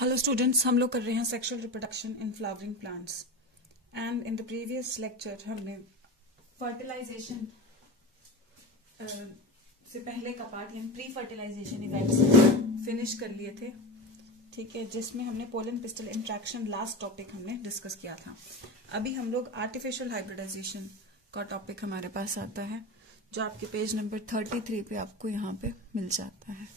Hello students, हम लोग कर रहे हैं sexual reproduction in flowering plants and in the previous lecture हमने फर्टिलाइजेशन से पहले का पार्ट यानी प्री फर्टिलाइजेशन इवेंट्स फिनिश कर लिए थे। ठीक है, जिसमें हमने pollen pistol interaction last topic हमने डिस्कस किया था। अभी हम लोग आर्टिफिशियल हाइब्रिडाइजेशन का टॉपिक हमारे पास आता है, जो आपके पेज नंबर 33 पे आपको यहाँ पे मिल जाता है।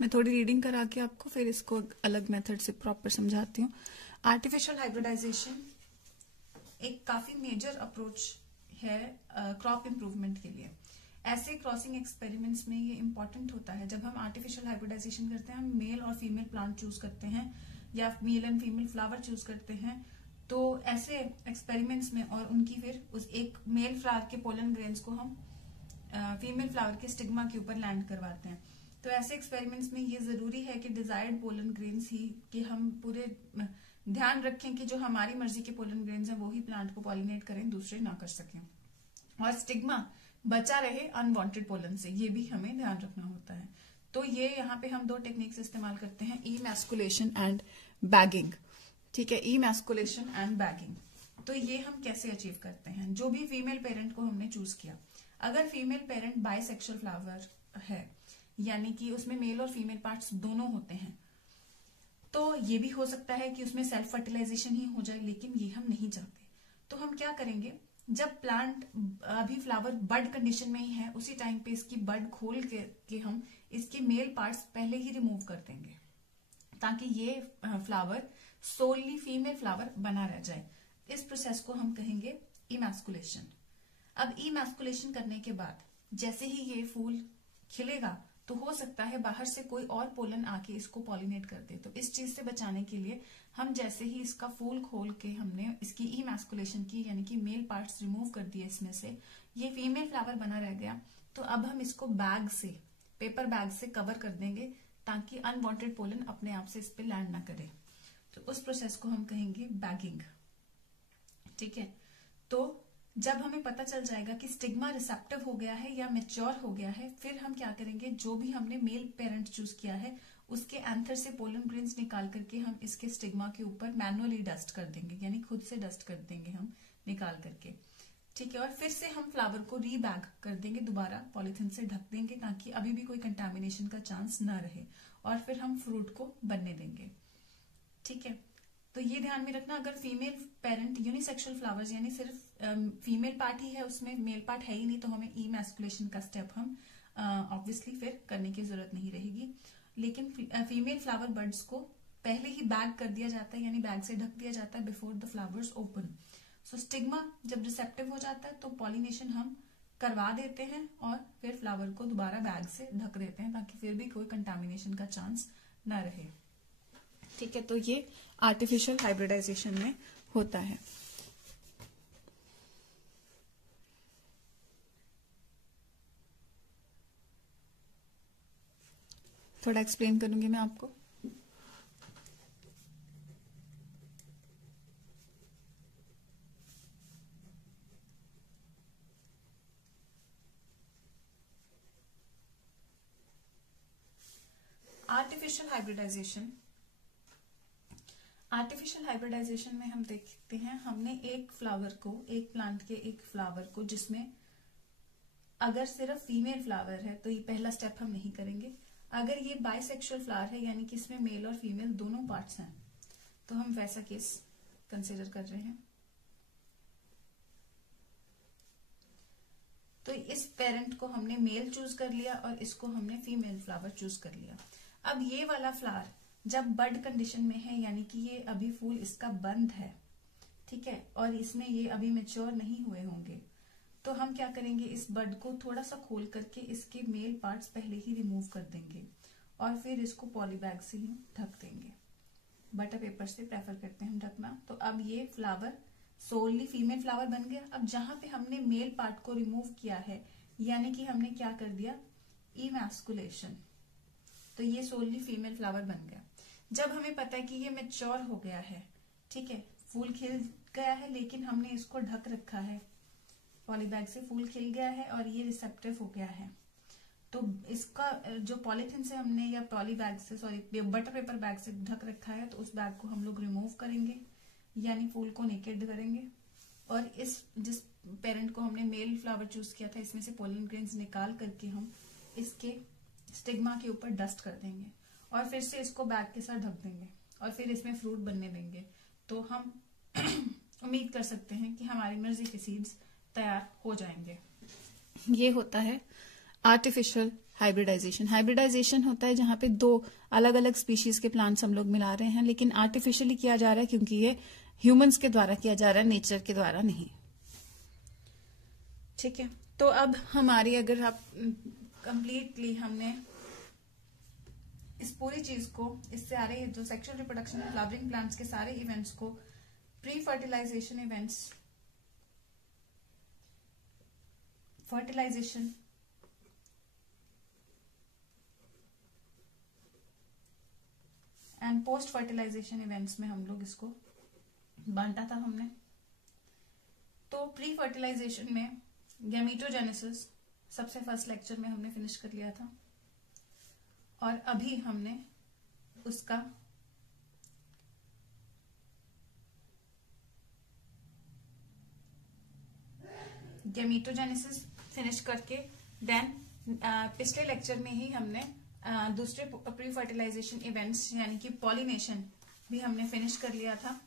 मैं थोड़ी रीडिंग करा के आपको फिर इसको अलग मेथड से प्रॉपर समझाती हूँ। आर्टिफिशियल हाइब्रिडाइजेशन एक काफी मेजर अप्रोच है क्रॉप इम्प्रूवमेंट के लिए। ऐसे क्रॉसिंग एक्सपेरिमेंट्स में ये इंपॉर्टेंट होता है। जब हम आर्टिफिशियल हाइब्रिडाइजेशन करते हैं, हम मेल और फीमेल प्लांट चूज करते हैं या male and female flower choose करते हैं, तो ऐसे एक्सपेरिमेंट्स में और उनकी फिर उस एक मेल फ्लावर के पोलन ग्रेन्स को हम फीमेल फ्लावर के स्टिग्मा के ऊपर लैंड करवाते हैं। तो ऐसे एक्सपेरिमेंट्स में ये जरूरी है कि डिजायर्ड पोलन ग्रेन्स ही कि हम पूरे ध्यान रखें कि जो हमारी मर्जी के पोलन ग्रेन्स हैं वो ही प्लांट को पॉलिनेट करें, दूसरे ना कर सकें, और स्टिग्मा बचा रहे अनवांटेड पोलन से, ये भी हमें ध्यान रखना होता है। तो ये यहाँ पे हम दो टेक्निक्स इस्तेमाल करते हैं, इमैस्कुलेशन एंड बैगिंग। ठीक है, इमैस्कुलेशन एंड बैगिंग। तो ये हम कैसे अचीव करते हैं? जो भी फीमेल पेरेंट को हमने चूज किया, अगर फीमेल पेरेंट बाइसेक्सुअल फ्लावर है यानी कि उसमें मेल और फीमेल पार्ट्स दोनों होते हैं, तो ये भी हो सकता है कि उसमें सेल्फ फर्टिलाइजेशन ही हो जाए, लेकिन ये हम नहीं चाहते। तो हम क्या करेंगे, जब प्लांट अभी फ्लावर बड कंडीशन में ही है, उसी टाइम पे इसकी बड खोल के हम इसके मेल पार्ट्स पहले ही रिमूव कर देंगे, ताकि ये फ्लावर सोलली फीमेल फ्लावर बना रह जाए। इस प्रोसेस को हम कहेंगे इमैस्कुलेशन। अब इमैस्कुलेशन करने के बाद जैसे ही ये फूल खिलेगा, तो हो सकता है बाहर से कोई और पोलन आके इसको पॉलिनेट कर दे। तो इस चीज से बचाने के लिए हम जैसे ही इसका फूल खोल के हमने इसकी इमैस्कुलेशन की, यानी कि मेल पार्ट्स रिमूव कर दिए इसमें से, ये फीमेल फ्लावर बना रह गया। तो अब हम इसको बैग से, पेपर बैग से कवर कर देंगे, ताकि अनवांटेड पोलन अपने आप से इस पे लैंड ना करे। तो उस प्रोसेस को हम कहेंगे बैगिंग। ठीक है, तो जब हमें पता चल जाएगा कि स्टिग्मा रिसेप्टिव हो गया है या मैच्योर हो गया है, फिर हम क्या करेंगे, जो भी हमने मेल पेरेंट चूज किया है उसके एंथर से पोलन ग्रेन्स निकाल करके हम इसके स्टिग्मा के ऊपर मैनुअली डस्ट कर देंगे, यानी खुद से डस्ट कर देंगे हम निकाल करके। ठीक है, और फिर से हम फ्लावर को रीबैग कर देंगे, दोबारा पॉलिथीन से ढक देंगे, ताकि अभी भी कोई कंटामिनेशन का चांस न रहे, और फिर हम फ्रूट को बनने देंगे। ठीक है, तो ये ध्यान में रखना, अगर फीमेल पेरेंट यूनिसेक्सुअल फ्लावर्स यानी सिर्फ फीमेल पार्ट ही है, उसमें मेल पार्ट है ही नहीं, तो हमें इमैस्कुलेशन का स्टेप हम ऑब्वियसली फिर करने की जरूरत नहीं रहेगी। लेकिन फीमेल फ्लावर बर्ड्स को पहले ही बैग कर दिया जाता है, यानी बैग से ढक दिया जाता है before the flowers open. So stigma जब रिसेप्टिव हो जाता है तो पॉलिनेशन हम करवा देते हैं, और फिर फ्लावर को दोबारा बैग से ढक देते हैं, ताकि फिर भी कोई कंटामिनेशन का चांस न रहे। ठीक है, तो ये आर्टिफिशियल हाइब्रिडाइजेशन में होता है। थोड़ा एक्सप्लेन करूंगी मैं आपको। आर्टिफिशियल हाइब्रिडाइजेशन में हम देखते हैं, हमने एक प्लांट के एक फ्लावर को, जिसमें अगर सिर्फ फीमेल फ्लावर है तो ये पहला स्टेप हम नहीं करेंगे। अगर ये बाइसेक्सुअल फ्लावर है, यानी कि इसमें मेल और फीमेल दोनों पार्ट्स हैं, तो हम वैसा केस कंसिडर कर रहे हैं। तो इस पेरेंट को हमने मेल चूज कर लिया और इसको हमने फीमेल फ्लावर चूज कर लिया। अब ये वाला फ्लावर जब बड कंडीशन में है, यानी कि ये अभी फूल इसका बंद है, ठीक है, और इसमें ये अभी मैच्योर नहीं हुए होंगे, तो हम क्या करेंगे, इस बड को थोड़ा सा खोल करके इसके मेल पार्ट्स पहले ही रिमूव कर देंगे, और फिर इसको पॉलीबैग से ही ढक देंगे। बटर पेपर से प्रेफर करते हैं हम ढकना। तो अब ये फ्लावर सोलली फीमेल फ्लावर बन गया। अब जहां पे हमने मेल पार्ट को रिमूव किया है, यानी कि हमने क्या कर दिया, इमैस्कुलेशन, तो ये सोलली फीमेल फ्लावर बन गया। जब हमें पता है कि ये मैच्योर हो गया है, ठीक है, फूल खिल गया है लेकिन हमने इसको ढक रखा है पॉलीबैग से, फूल खिल गया है और ये रिसेप्टिव हो गया है। तो इसका जो पॉलीथिन से हमने या पॉली बैग से सॉरी बटर पेपर बैग से ढक रखा है, तो उस बैग को हम लोग रिमूव करेंगे, यानी फूल को नेकेड करेंगे और इस जिस पेरेंट को हमने मेल फ्लावर चूज किया था इसमें से पोलन ग्रेन्स निकाल करके हम इसके स्टिग्मा के ऊपर डस्ट कर देंगे और फिर से इसको बैग के साथ ढक देंगे और फिर इसमें फ्रूट बनने देंगे। तो हम उम्मीद कर सकते हैं कि हमारी मर्जी के सीड्स तैयार हो जाएंगे। ये होता है आर्टिफिशियल हाइब्रिडाइजेशन। हाइब्रिडाइजेशन होता है जहां पे दो अलग अलग स्पीशीज के प्लांट्स हम लोग मिला रहे हैं, लेकिन आर्टिफिशियली किया जा रहा है क्योंकि ये ह्यूमंस के द्वारा किया जा रहा है, नेचर के द्वारा नहीं। ठीक है, तो अब हमारी अगर आप कंप्लीटली हमने इस पूरी चीज को, इस सारे जो सेक्सुअल रिप्रोडक्शन फ्लावरिंग प्लांट्स के सारे इवेंट्स को pre fertilisation events, fertilisation and post fertilisation events में हम लोग इसको बांटा था हमने। तो प्री फर्टिलाइजेशन में गैमीटोजेनेसिस सबसे फर्स्ट लेक्चर में हमने फिनिश कर लिया था और अभी हमने उसका गैमीटोजेनेसिस फिनिश करके देन पिछले लेक्चर में ही हमने दूसरे प्री फर्टिलाइजेशन इवेंट्स यानी कि पॉलिनेशन भी हमने फिनिश कर लिया था।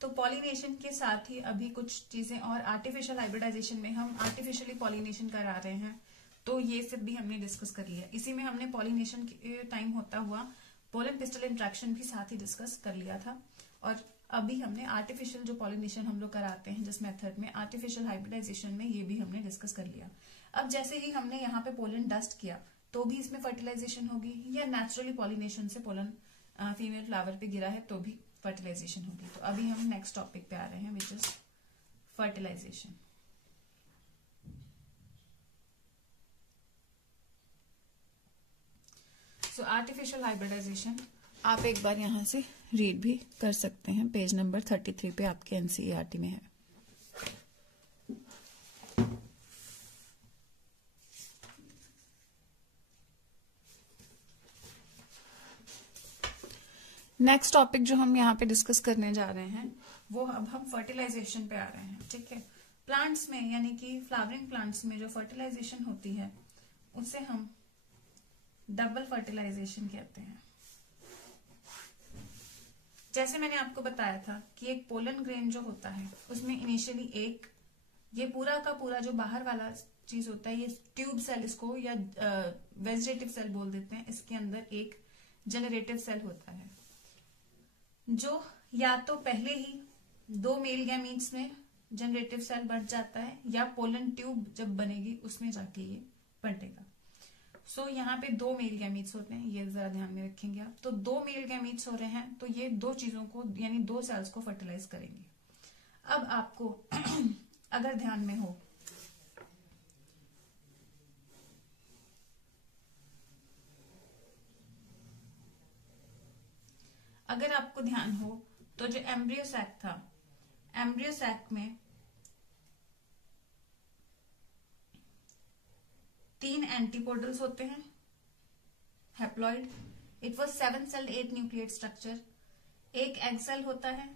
तो पॉलिनेशन के साथ ही अभी कुछ चीजें और आर्टिफिशियल हाइब्रिडाइजेशन में हम आर्टिफिशियली पॉलिनेशन करा रहे हैं, तो ये सब भी हमने डिस्कस कर लिया। इसी में हमने पॉलिनेशन के टाइम होता हुआ पोलन पिस्टल इंट्रैक्शन भी साथ ही डिस्कस कर लिया था और अभी हमने आर्टिफिशियल जो पॉलिनेशन हम लोग कराते हैं जिस मेथड में, आर्टिफिशियल हाइब्रिडाइजेशन में, ये भी हमने डिस्कस कर लिया। अब जैसे ही हमने यहाँ पे पोलन डस्ट किया तो भी इसमें फर्टिलाइजेशन होगी, या नेचुरली पॉलिनेशन से पोलन फीमेल फ्लावर पे गिरा है तो भी फर्टिलाइजेशन होगी। तो अभी हम नेक्स्ट टॉपिक पे आ रहे हैं which is fertilisation. So artificial hybridisation आप एक बार यहां से रीड भी कर सकते हैं, पेज नंबर 33 पे आपके एनसीईआरटी में है। नेक्स्ट टॉपिक जो हम यहाँ पे डिस्कस करने जा रहे हैं वो अब हम फर्टिलाइजेशन पे आ रहे हैं। ठीक है, प्लांट्स में यानी कि फ्लावरिंग प्लांट्स में जो फर्टिलाइजेशन होती है उसे हम डबल फर्टिलाइजेशन कहते हैं। जैसे मैंने आपको बताया था कि एक पोलन ग्रेन जो होता है उसमें इनिशियली एक, ये पूरा का पूरा जो बाहर वाला चीज होता है, ये ट्यूब सेल इसको या वेजिटेटिव सेल बोल देते हैं, इसके अंदर एक जनरेटिव सेल होता है जो या तो पहले ही दो मेल गैमीट्स में जनरेटिव सेल बढ़ जाता है या पोलन ट्यूब जब बनेगी उसमें जाके ये बंटेगा। सो यहाँ पे दो मेल गैमीट्स होते हैं, ये जरा ध्यान में रखेंगे आप। तो दो मेल गैमीट्स हो रहे हैं तो ये दो चीजों को यानी दो सेल्स को फर्टिलाइज करेंगे। अब आपको अगर ध्यान में हो, अगर आपको ध्यान हो तो जो एम्ब्रियो सैक था, एम्ब्रियो सैक में 3 एंटीपोडल्स होते हैं, haploid. It was 7 sailed 8 nucleate structure. एक एग सेल होता है,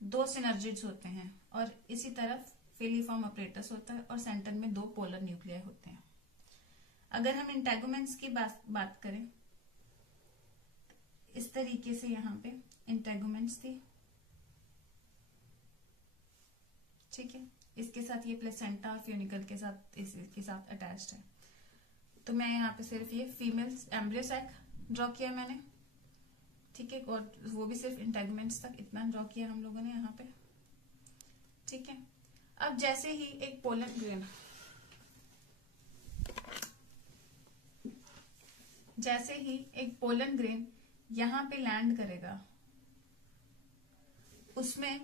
2 सिनर्जिड्स होते हैं और इसी तरफ फिलीफॉर्म अपरेटस होता है और सेंटर में 2 पोलर न्यूक्लियाई होते हैं। अगर हम इंटेगुमेंट्स की बात करें, इस तरीके से यहाँ पे इंटेगुमेंट्स थी। ठीक है, इसके साथ ये प्लेसेंटा और फ्यूनिकल के साथ इसके साथ अटैच्ड है। तो मैं यहाँ पे सिर्फ ये फीमेल एम्ब्रियो सैक ड्रॉ किया मैंने। ठीक है, और वो भी सिर्फ इंटेगुमेंट्स तक इतना ड्रॉ किया हम लोगों ने यहाँ पे। ठीक है, अब जैसे ही एक पोलन ग्रेन, जैसे ही एक पोलन ग्रेन यहां पे लैंड करेगा, उसमें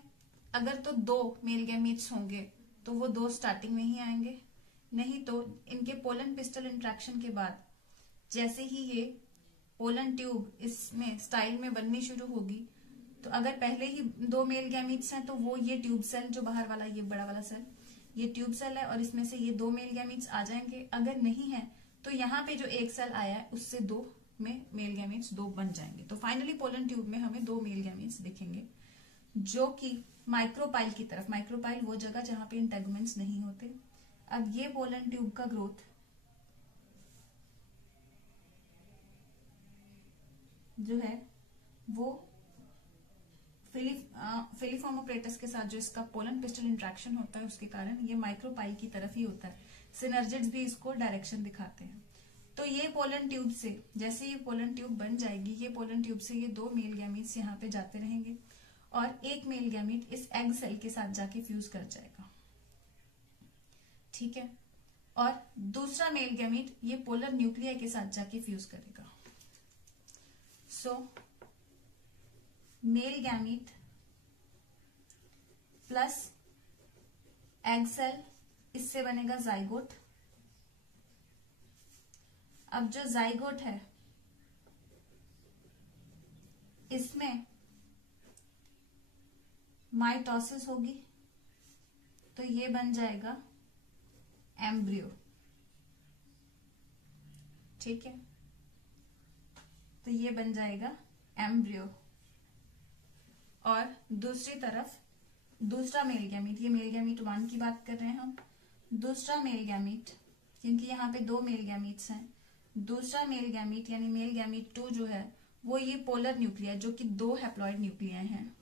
अगर तो 2 मेल गैमीट्स होंगे तो वो 2 स्टार्टिंग में ही आएंगे, नहीं तो इनके पोलन पिस्टल इंट्रैक्शन के बाद जैसे ही ये पोलन ट्यूब इसमें स्टाइल में बननी शुरू होगी तो अगर पहले ही 2 मेल गैमीट्स हैं तो वो ये ट्यूब सेल जो बाहर वाला ये बड़ा वाला सेल ये ट्यूब सेल है और इसमें से ये 2 मेल गैमीट्स आ जाएंगे। अगर नहीं है तो यहाँ पे जो एक सेल आया है उससे 2 में मेल गैमीट्स 2 बन जाएंगे। तो फाइनली पोलन ट्यूब में हमें 2 मेल गैमीट्स दिखेंगे जो कि माइक्रोपाइल की तरफ, माइक्रोपाइल वो जगह जहां पे इंटेगुमेंट्स नहीं होते। अब ये पोलन ट्यूब का ग्रोथ जो है वो फिलीफॉर्म ऑपरेटस के साथ जो इसका पोलन पिस्टल इंट्रैक्शन होता है उसके कारण ये माइक्रोपाइल की तरफ ही होता है। सिनर्जिड्स भी इसको डायरेक्शन दिखाते हैं। तो ये पोलन ट्यूब से जैसे ये पोलन ट्यूब बन जाएगी, ये पोलन ट्यूब से ये 2 मेल गैमीट्स यहाँ पे जाते रहेंगे और एक मेल गैमीट इस एग सेल के साथ जाके फ्यूज कर जाएगा, ठीक है। और दूसरा मेल गैमीट ये पोलर न्यूक्लियाई के साथ जाके फ्यूज करेगा। So male gamete plus egg cell, इससे बनेगा जाइगोट। अब जो जाइगोट है इसमें माइटोसिस होगी तो ये बन जाएगा एम्ब्रियो, ठीक है। तो ये बन जाएगा एम्ब्रियो। और दूसरी तरफ दूसरा मेल गैमीट, ये मेल गैमीट 1 की बात कर रहे हैं हम, दूसरा मेल गैमीट क्योंकि यहाँ पे 2 मेल गैमीट्स हैं, दूसरा मेल गैमीट यानी मेल गैमीट 2 जो है वो ये पोलर न्यूक्लियाई जो कि 2 हैप्लॉइड न्यूक्लियाई हैं,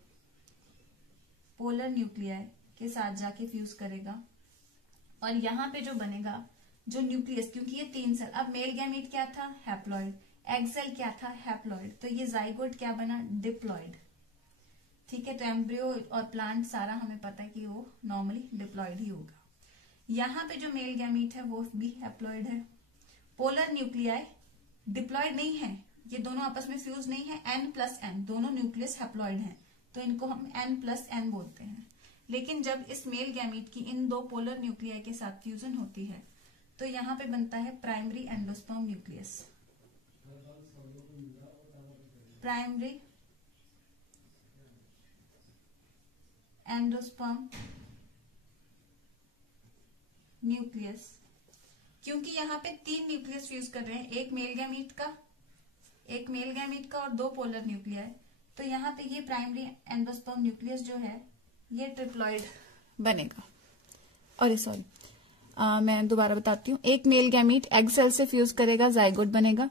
पोलर न्यूक्लियाई के साथ जाके फ्यूज करेगा। और यहाँ पे जो बनेगा जो न्यूक्लियस, क्योंकि ये 3 सेल, अब मेल गैमीट क्या था हैप्लॉइड, एग सेल क्या था हैप्लॉइड, तो ये जाइगोट क्या बना डिप्लॉइड, ठीक है। तो एम्ब्रियो और प्लांट सारा हमें पता है कि वो नॉर्मली डिप्लॉइड ही होगा। यहाँ पे जो मेल गैमीट है वो भी हैप्लॉइड है। पोलर न्यूक्लियाई डिप्लॉइड नहीं है, ये दोनों आपस में फ्यूज नहीं है, N+N दोनों न्यूक्लियस हैप्लॉइड हैं तो इनको हम N+N बोलते हैं। लेकिन जब इस मेल गैमीट की इन 2 पोलर न्यूक्लियाई के साथ फ्यूजन होती है तो यहाँ पे बनता है primary endosperm nucleus, primary endosperm nucleus. क्योंकि यहाँ पे 3 न्यूक्लियस फ्यूज कर रहे हैं, एक मेल गैमीट का और 2 पोलर न्यूक्लियाई, तो यहाँ पे ये प्राइमरी एंडोस्पर्म न्यूक्लियस जो है ये ट्रिप्लॉइड बनेगा। और सॉरी मैं दोबारा बताती हूँ, एक मेल गैमीट एग सेल से फ्यूज करेगा, जाइगोट बनेगा,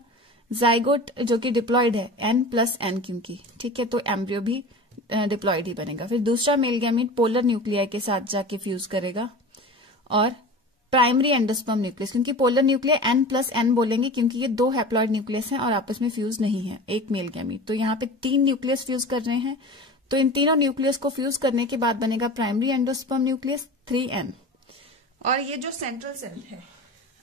जाइगोट जो कि डिप्लॉइड है N+N क्योंकि, ठीक है, तो एम्ब्रियो भी डिप्लॉइड ही बनेगा। फिर दूसरा मेल गैमीट पोलर न्यूक्लियाई के साथ जाके फ्यूज करेगा और प्राइमरी एंडोस्पर्म न्यूक्लियस, क्योंकि पोलर न्यूक्लियाई N+N बोलेंगे क्योंकि ये 2 हैप्लॉइड न्यूक्लियस हैं और आपस में फ्यूज नहीं है, एक मेल गैमीट, तो यहाँ पे 3 न्यूक्लियस फ्यूज कर रहे हैं। तो इन तीनों न्यूक्लियस को फ्यूज करने के बाद बनेगा प्राइमरी एंडोस्पर्म न्यूक्लियस 3N। और ये जो सेंट्रल सेल है,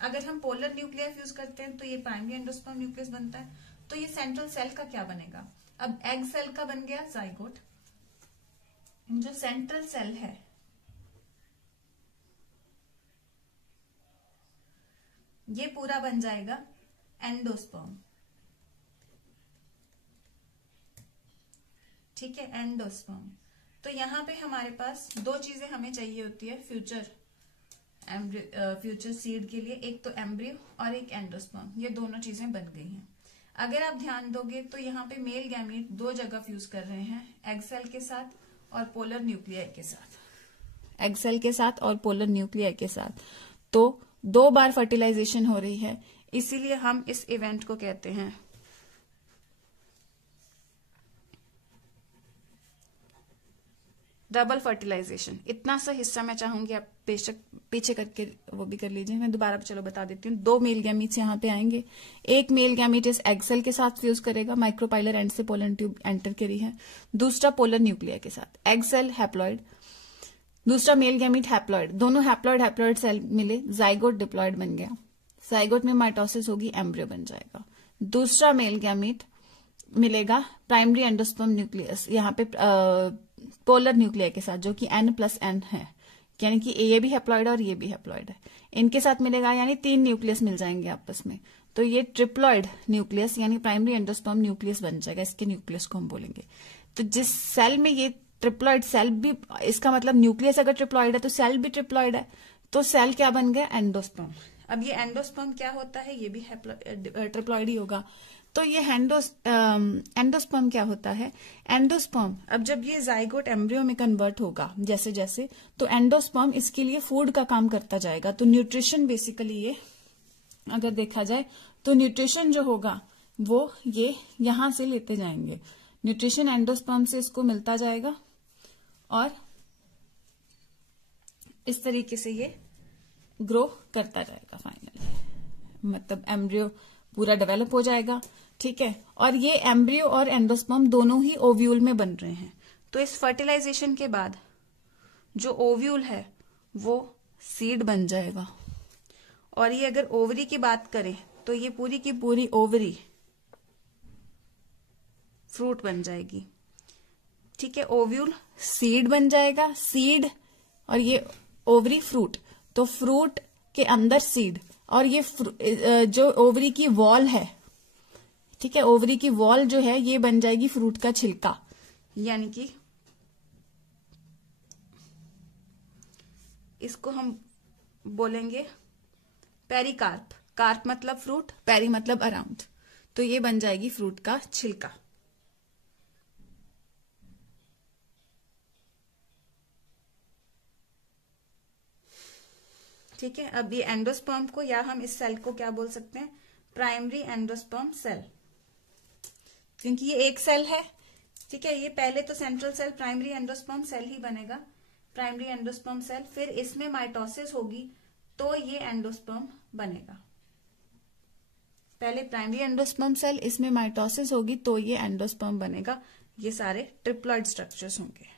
अगर हम पोलर न्यूक्लियाई फ्यूज करते हैं तो ये प्राइमरी एंडोस्पर्म न्यूक्लियस बनता है। तो ये सेंट्रल सेल का क्या बनेगा, अब एग सेल का बन गया जाइगोट, जो सेंट्रल सेल है ये पूरा बन जाएगा एंडोस्पर्म, ठीक है, एंडोस्पर्म। तो यहाँ पे हमारे पास 2 चीजें हमें चाहिए होती है फ्यूचर सीड के लिए, एक तो एम्ब्रियो और एक एंडोस्पर्म, ये दोनों चीजें बन गई हैं। अगर आप ध्यान दोगे तो यहाँ पे मेल गैमीट 2 जगह फ्यूज कर रहे हैं, एग सेल के साथ और पोलर न्यूक्लियाई के साथ, एग सेल के साथ और पोलर न्यूक्लियाई के साथ, तो 2 बार फर्टिलाइजेशन हो रही है, इसीलिए हम इस इवेंट को कहते हैं डबल फर्टिलाइजेशन। इतना सा हिस्सा मैं चाहूंगी आप बेशक पीछे करके वो भी कर लीजिए, मैं दोबारा चलो बता देती हूँ। 2 मेल गैमीट्स यहाँ पे आएंगे, एक मेल गैमीट इस एग सेल के साथ फ्यूज करेगा, माइक्रोपाइलर एंड से पोलन ट्यूब एंटर करी है, दूसरा पोलर न्यूक्लियाई के साथ, एग सेल हैप्लॉइड, दूसरा मेल गैमीट हैप्लॉइड, दोनों हैप्लॉइड सेल मिले, जाइगोट डिप्लॉइड बन गया, जाइगोट में माइटोसिस होगी, एम्ब्रियो बन जाएगा। दूसरा मेल गैमीट मिलेगा प्राइमरी एंडोस्पर्म न्यूक्लियस, यहाँ पे पोलर न्यूक्लियाई के साथ जो कि N+N है, यानी कि ये भी हैप्लॉइड और ये भी हैप्लॉइड है, इनके साथ मिलेगा, यानी 3 न्यूक्लियस मिल जाएंगे आपस में। तो ये ट्रिप्लॉइड न्यूक्लियस यानी प्राइमरी एंडोस्पर्म न्यूक्लियस बन जाएगा, इसके न्यूक्लियस को हम बोलेंगे। तो जिस सेल में ये ट्रिप्लॉइड सेल भी, इसका मतलब न्यूक्लियस अगर ट्रिप्लॉइड है तो सेल भी ट्रिप्लॉइड है, तो सेल क्या बन गया, एंडोस्पर्म। अब ये एंडोस्पर्म क्या होता है, ये भी ट्रिप्लॉइड ही होगा। तो ये एंडोस्पर्म क्या होता है, एंडोस्पर्म अब जब ये जाइगोट एम्ब्रियो में कन्वर्ट होगा जैसे जैसे, तो एंडोस्पर्म इसके लिए फूड का काम करता जाएगा। तो न्यूट्रिशन बेसिकली ये अगर देखा जाए तो न्यूट्रिशन जो होगा वो ये यहां से लेते जाएंगे, न्यूट्रिशन एंडोस्पर्म से इसको मिलता जाएगा और इस तरीके से ये ग्रो करता जाएगा फाइनली, मतलब एम्ब्रियो पूरा डेवलप हो जाएगा। ठीक है, और ये एम्ब्रियो और एंडोस्पर्म दोनों ही ओव्यूल में बन रहे हैं। तो इस फर्टिलाइजेशन के बाद जो ओव्यूल है वो सीड बन जाएगा, और ये अगर ओवरी की बात करें तो ये पूरी की पूरी ओवरी फ्रूट बन जाएगी। ठीक है, ओव्यूल सीड बन जाएगा, सीड और ये ओवरी फ्रूट, तो फ्रूट के अंदर सीड, और ये जो ओवरी की वॉल है, ठीक है, ओवरी की वॉल जो है ये बन जाएगी फ्रूट का छिलका, यानी कि इसको हम बोलेंगे पेरिकार्प। कार्प मतलब फ्रूट, पेरी मतलब अराउंड, तो ये बन जाएगी फ्रूट का छिलका। ठीक है, अब ये एंडोस्पर्म को, या हम इस सेल को क्या बोल सकते हैं, प्राइमरी एंडोस्पर्म सेल, क्योंकि ये एक सेल है। ठीक है, ये पहले तो central cell primary endosperm cell ही बनेगा, प्राइमरी एंडोस्पर्म सेल, फिर इसमें माइटोसिस होगी तो ये एंडोस्पर्म बनेगा। पहले प्राइमरी एंडोस्पर्म सेल, इसमें माइटोसिस होगी तो ये एंडोस्पर्म बनेगा। ये सारे ट्रिप्लॉइड स्ट्रक्चर्स होंगे।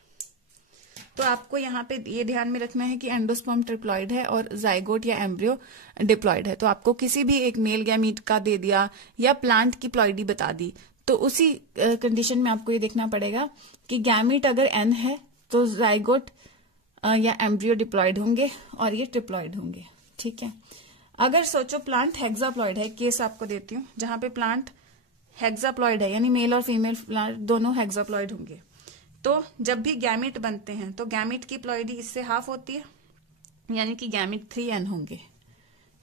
तो आपको यहाँ पे ये ध्यान में रखना है कि एंडोस्पर्म ट्रिप्लॉइड है और जाइगोट या एम्ब्रियो डिप्लॉइड है। तो आपको किसी भी एक मेल गैमीट का दे दिया या प्लांट की प्लॉइडी बता दी, तो उसी कंडीशन में आपको ये देखना पड़ेगा कि गैमीट अगर एन है तो जाइगोट या एम्ब्रियो डिप्लॉइड होंगे और ये ट्रिप्लॉइड होंगे। ठीक है, अगर सोचो प्लांट हेक्साप्लॉइड है, केस आपको देती हूँ जहां पे प्लांट हेक्साप्लॉइड है, यानी मेल और फीमेल प्लांट दोनों हेक्साप्लॉइड होंगे, तो जब भी गैमीट बनते हैं तो गैमीट की प्लॉइडी इससे हाफ होती है, यानी कि गैमीट 3n होंगे।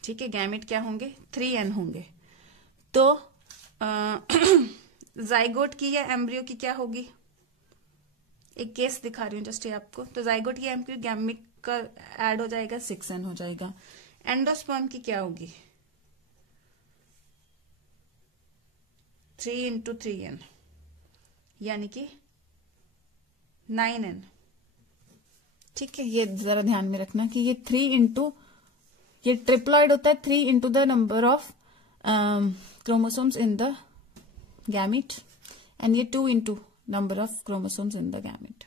ठीक है, गैमीट क्या होंगे, 3n होंगे। तो जाइगोट की या एम्ब्रियो की क्या होगी, एक केस दिखा रही हूँ जस्ट ये आपको। तो जाइगोट की एम्ब्रियो गैमीट का ऐड हो जाएगा, 6n हो जाएगा। एंडोस्पर्म की क्या होगी, 3 into 3n, यानी कि 9n। ठीक है, ये जरा ध्यान में रखना कि ये 3 इंटू, ये ट्रिप्लॉइड होता है 3 into the number of chromosomes in the gamete, and ये 2 into number of chromosomes in the gamete.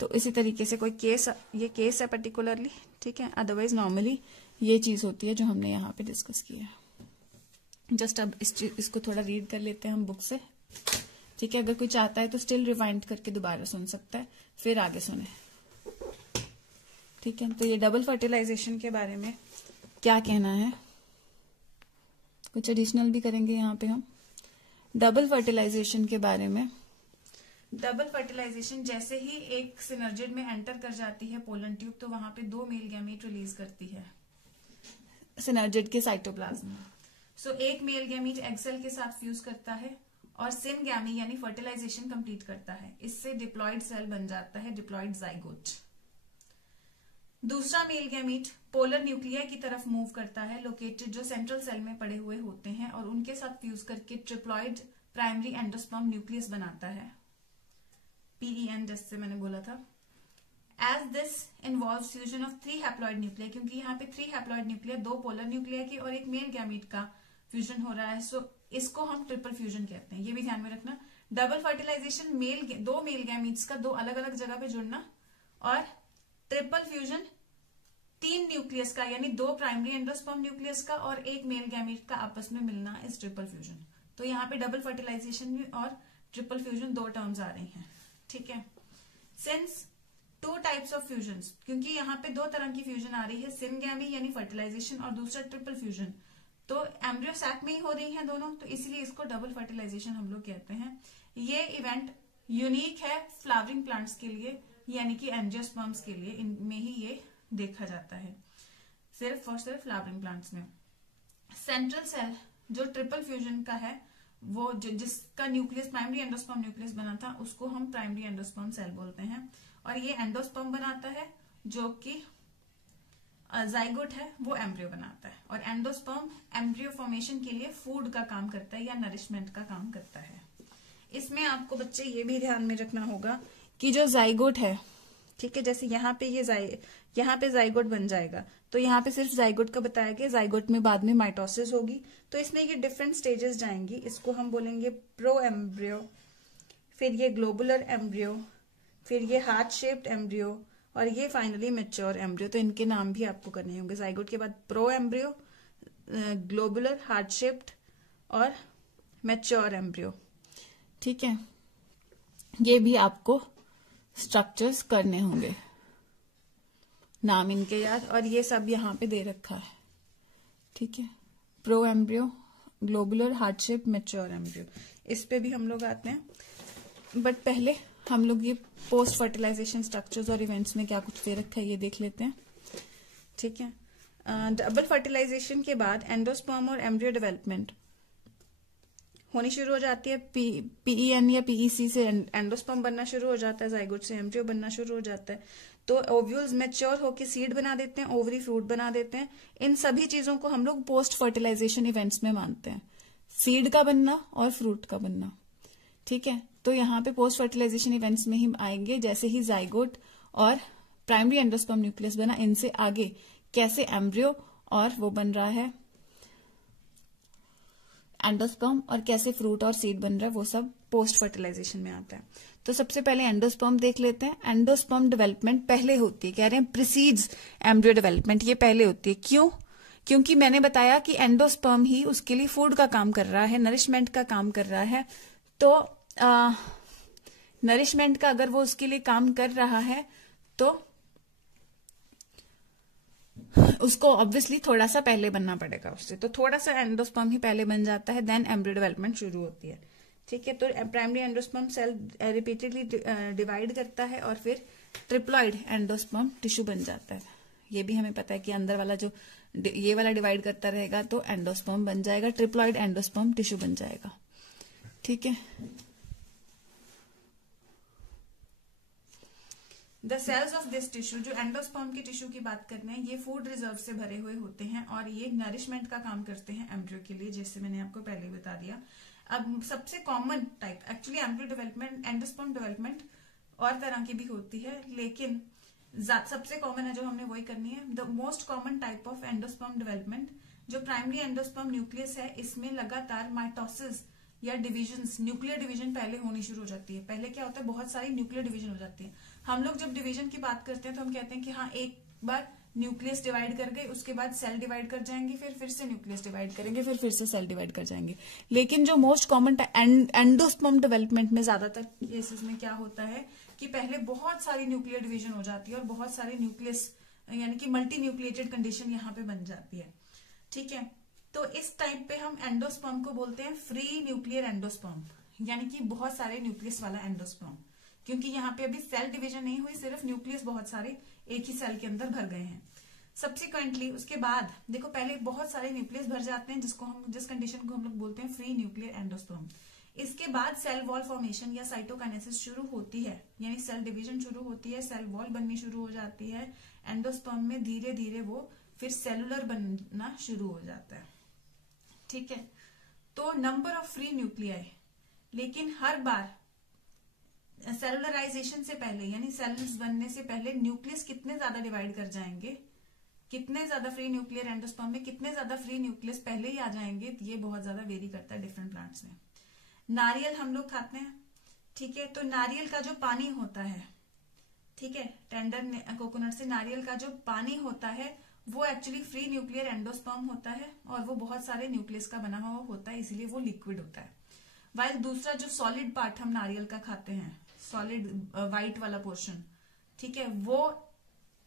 तो इसी तरीके से कोई केस, ये केस है पर्टिकुलरली। ठीक है, अदरवाइज नॉर्मली ये चीज होती है जो हमने यहाँ पे डिस्कस किया है। जस्ट अब इसको थोड़ा रीड कर लेते हैं हम बुक से। ठीक है, अगर कोई चाहता है तो स्टिल रिवाइंड करके दोबारा सुन सकता है, फिर आगे सुने। ठीक है, तो ये डबल फर्टिलाइजेशन के बारे में क्या कहना है, कुछ एडिशनल भी करेंगे यहाँ पे हम। डबल फर्टिलाइजेशन के बारे में, डबल फर्टिलाइजेशन जैसे ही एक सिनर्जिड में एंटर कर जाती है पोलन ट्यूब, तो वहां पे 2 मेल गैमीट रिलीज करती है सिनर्जिड के साइटोप्लाज्म में। सो एक मेल गैमीट एग सेल के साथ फ्यूज करता है और सिन गैमी यानी फर्टिलाइजेशन कंप्लीट करता है। इससे डिप्लॉइड सेल बन जाता है, डिप्लॉइड जाइगोट। दूसरा मेल गैमीट पोलर न्यूक्लिया की तरफ मूव करता है, लोकेटेड जो सेंट्रल सेल में पड़े हुए होते हैं, और उनके साथ फ्यूज करके ट्रिप्लॉइड प्राइमरी एंडोस्पर्म न्यूक्लियस बनाता है, PEN जैसे मैंने बोला था। As this involve fusion of 3 haploid nuclei, क्योंकि यहाँ पे 3 हैप्लॉइड न्यूक्लिया, 2 पोलर न्यूक्लिया के और एक मेल गैमीट का फ्यूजन हो रहा है। सो इसको हम ट्रिपल फ्यूजन कहते हैं, ये भी ध्यान में रखना। डबल फर्टिलाइजेशन दो मेल गैमीट्स का 2 अलग अलग जगह पे जुड़ना, और ट्रिपल फ्यूजन 3 न्यूक्लियस का, यानी 2 प्राइमरी एंडोस्पर्म न्यूक्लियस का और एक मेल गैमीट का आपस में मिलना इस ट्रिपल फ्यूजन। तो यहाँ पे डबल फर्टिलाइजेशन और ट्रिपल फ्यूजन 2 टर्म्स आ रही हैं। ठीक है, सिंस 2 टाइप्स ऑफ फ्यूजन, क्योंकि यहाँ पे 2 तरह की फ्यूजन आ रही है, सिनगैमी यानी फर्टिलाइजेशन और दूसरा ट्रिपल फ्यूजन, तो एम्ब्रियो सैक में ही हो रही हैं दोनों, तो इसलिए इसको डबल फर्टिलाइजेशन हम लोग कहते हैं। ये इवेंट यूनिक है फ्लावरिंग प्लांट्स के लिए, यानी कि एंजियोस्पर्म्स के लिए, इनमें ही ये देखा जाता है, सिर्फ और सिर्फ फ्लावरिंग प्लांट्स में। सेंट्रल सेल जो ट्रिपल फ्यूजन का है, वो जिसका न्यूक्लियस प्राइमरी एंडोस्पर्म न्यूक्लियस बना था, उसको हम प्राइमरी एंडोस्पर्म सेल बोलते हैं। और ये एंडोस्पर्म बनाता है, जो कि जाइगोट है वो एम्ब्रियो बनाता है। और एंडोस्पर्म एम्ब्रियो फॉर्मेशन के लिए फूड का काम करता है या नरिशमेंट का काम करता है। इसमें आपको बच्चे ये भी ध्यान में रखना होगा कि जो जाइगोट है, ठीक है, जैसे यहाँ पे यहाँ पे जाइगोट बन जाएगा, तो यहाँ पे सिर्फ जाइगोट का बताया गया, जाइगोट में बाद में माइटोसिस होगी, तो इसमें ये डिफरेंट स्टेजेस जाएंगी। इसको हम बोलेंगे प्रो एम्ब्रियो, फिर ये ग्लोबुलर एम्ब्रियो, फिर ये हार्ट शेप्ड एम्ब्रियो, और ये फाइनली मैच्योर एम्ब्रियो। तो इनके नाम भी आपको करने होंगे, जाइगोट के बाद pro embryo, globular, heart shaped और मैच्योर एम्ब्रियो। ठीक है, ये भी आपको स्ट्रक्चर्स करने होंगे, नाम इनके याद, और ये सब यहाँ पे दे रखा है। ठीक है, pro embryo, globular, heart shape, mature embryo, इस पे भी हम लोग आते हैं। बट पहले हम लोग ये पोस्ट फर्टिलाइजेशन स्ट्रक्चर्स और इवेंट्स में क्या कुछ दे रखा है ये देख लेते हैं। ठीक है, डबल फर्टिलाइजेशन के बाद एंडोस्पर्म और एम्ब्रियो डेवलपमेंट होनी शुरू हो जाती है। पीईएन या पीईसी से एंडोस्पर्म बनना शुरू हो जाता है, जाइगोट से एम्ब्रियो बनना शुरू हो जाता है। तो ओव्यूल्स मैच्योर होकर सीड बना देते हैं, ओवरी फ्रूट बना देते हैं। इन सभी चीजों को हम लोग पोस्ट फर्टिलाइजेशन इवेंट्स में मानते हैं, सीड का बनना और फ्रूट का बनना। ठीक है, तो यहाँ पे पोस्ट फर्टिलाइजेशन इवेंट्स में ही आएंगे, जैसे ही जाइगोट और प्राइमरी एंडोस्पर्म न्यूक्लियस बना, इनसे आगे कैसे एम्ब्रियो और वो बन रहा है एंडोस्पर्म, और कैसे फ्रूट और सीड बन रहा है, वो सब पोस्ट फर्टिलाइजेशन में आता है। तो सबसे पहले एंडोस्पर्म देख लेते हैं। एंडोस्पर्म डेवलपमेंट पहले होती है, कह रहे हैं प्रीसीड्स एम्ब्रियो डेवलपमेंट, ये पहले होती है। क्यों? क्योंकि मैंने बताया कि एंडोस्पर्म ही उसके लिए फूड का काम कर रहा है, नरिशमेंट का काम कर रहा है। तो नरिशमेंट का अगर वो उसके लिए काम कर रहा है तो उसको ऑब्वियसली थोड़ा सा पहले बनना पड़ेगा उससे, तो थोड़ा सा एंडोस्पर्म ही पहले बन जाता है, देन एम्ब्रियो डेवलपमेंट शुरू होती है। ठीक है, तो primary endosperm cell repeatedly divide करता है और फिर ट्रिप्लॉइड एंडोस्पर्म टिश्यू बन जाता है। ये भी हमें पता है कि अंदर वाला जो ये वाला डिवाइड करता रहेगा तो एंडोस्पर्म बन जाएगा, ट्रिप्लॉइड एंडोस्पर्म टिश्यू बन जाएगा। ठीक है, the cells of this tissue, जो एंडोस्पर्म के टिश्यू की बात कर रहे हैं, ये फूड रिजर्व से भरे हुए होते हैं और ये नरिशमेंट का काम करते हैं एम्ब्रियो के लिए, जैसे मैंने आपको पहले ही बता दिया। अब सबसे common type, actually embryo development, endosperm development और तरह की भी होती है, लेकिन सबसे कॉमन है जो हमने वही करनी है। The most common type of endosperm development, जो प्राइमरी एंडोस्पर्म न्यूक्लियस है, इसमें लगातार माइटोसिस या डिविजन्स, न्यूक्लियर डिवीजन पहले होनी शुरू हो जाती है। पहले क्या होता है, बहुत सारी न्यूक्लियर डिवीजन हो जाती है। हम लोग जब डिवीजन की बात करते हैं तो हम कहते हैं कि हाँ, एक बार न्यूक्लियस डिवाइड कर गए, उसके बाद सेल डिवाइड कर जाएंगे, फिर से न्यूक्लियस डिवाइड करेंगे, फिर से सेल डिवाइड कर जाएंगे। लेकिन जो मोस्ट कॉमन एंडोस्पर्म डेवलपमेंट में ज्यादातर केसेस में क्या होता है कि पहले बहुत सारी न्यूक्लियर डिवीजन हो जाती है और बहुत सारे न्यूक्लियस, यानी कि मल्टी न्यूक्लिएटेड कंडीशन यहाँ पे बन जाती है। ठीक है, तो इस टाइप पे हम एंडोस्पर्म को बोलते हैं फ्री न्यूक्लियर एंडोस्पर्म, यानी कि बहुत सारे न्यूक्लियस वाला एंडोस्पर्म, क्योंकि यहाँ पे अभी सेल डिवीजन नहीं हुई, सिर्फ न्यूक्लियस बहुत सारे एक ही सेल के अंदर भर गए हैं। सब्सिक्वेंटली उसके बाद देखो, पहले बहुत सारे न्यूक्लियस भर जाते हैं, जिस कंडीशन को हम लोग बोलते हैं फ्री न्यूक्लियर एंडोस्पर्म। इसके बाद सेल वॉल फॉर्मेशन या साइटोकाइनेसिस शुरू होती है, यानी सेल डिवीजन शुरू होती है, सेल वॉल बननी शुरू हो जाती है एंडोस्पर्म में, धीरे धीरे वो फिर सेलुलर बनना शुरू हो जाता है। ठीक है, तो नंबर ऑफ फ्री न्यूक्लियाई, लेकिन हर बार सेलुलराइजेशन से पहले, यानी सेल्स बनने से पहले न्यूक्लियस कितने ज्यादा डिवाइड कर जाएंगे, कितने ज्यादा फ्री न्यूक्लियर एंडोस्पर्म में कितने ज्यादा फ्री न्यूक्लियस पहले ही आ जाएंगे, ये बहुत ज्यादा वेरी करता है डिफरेंट प्लांट्स में। नारियल हम लोग खाते हैं, ठीक है, तो नारियल का जो पानी होता है, ठीक है, टेंडर कोकोनट से नारियल का जो पानी होता है वो एक्चुअली फ्री न्यूक्लियर एंडोस्पर्म होता है और वो बहुत सारे न्यूक्लियस का बना हुआ होता है, इसीलिए वो लिक्विड होता है। वाइल दूसरा जो सॉलिड पार्ट हम नारियल का खाते हैं, सॉलिड व्हाइट वाला पोर्शन, ठीक है, वो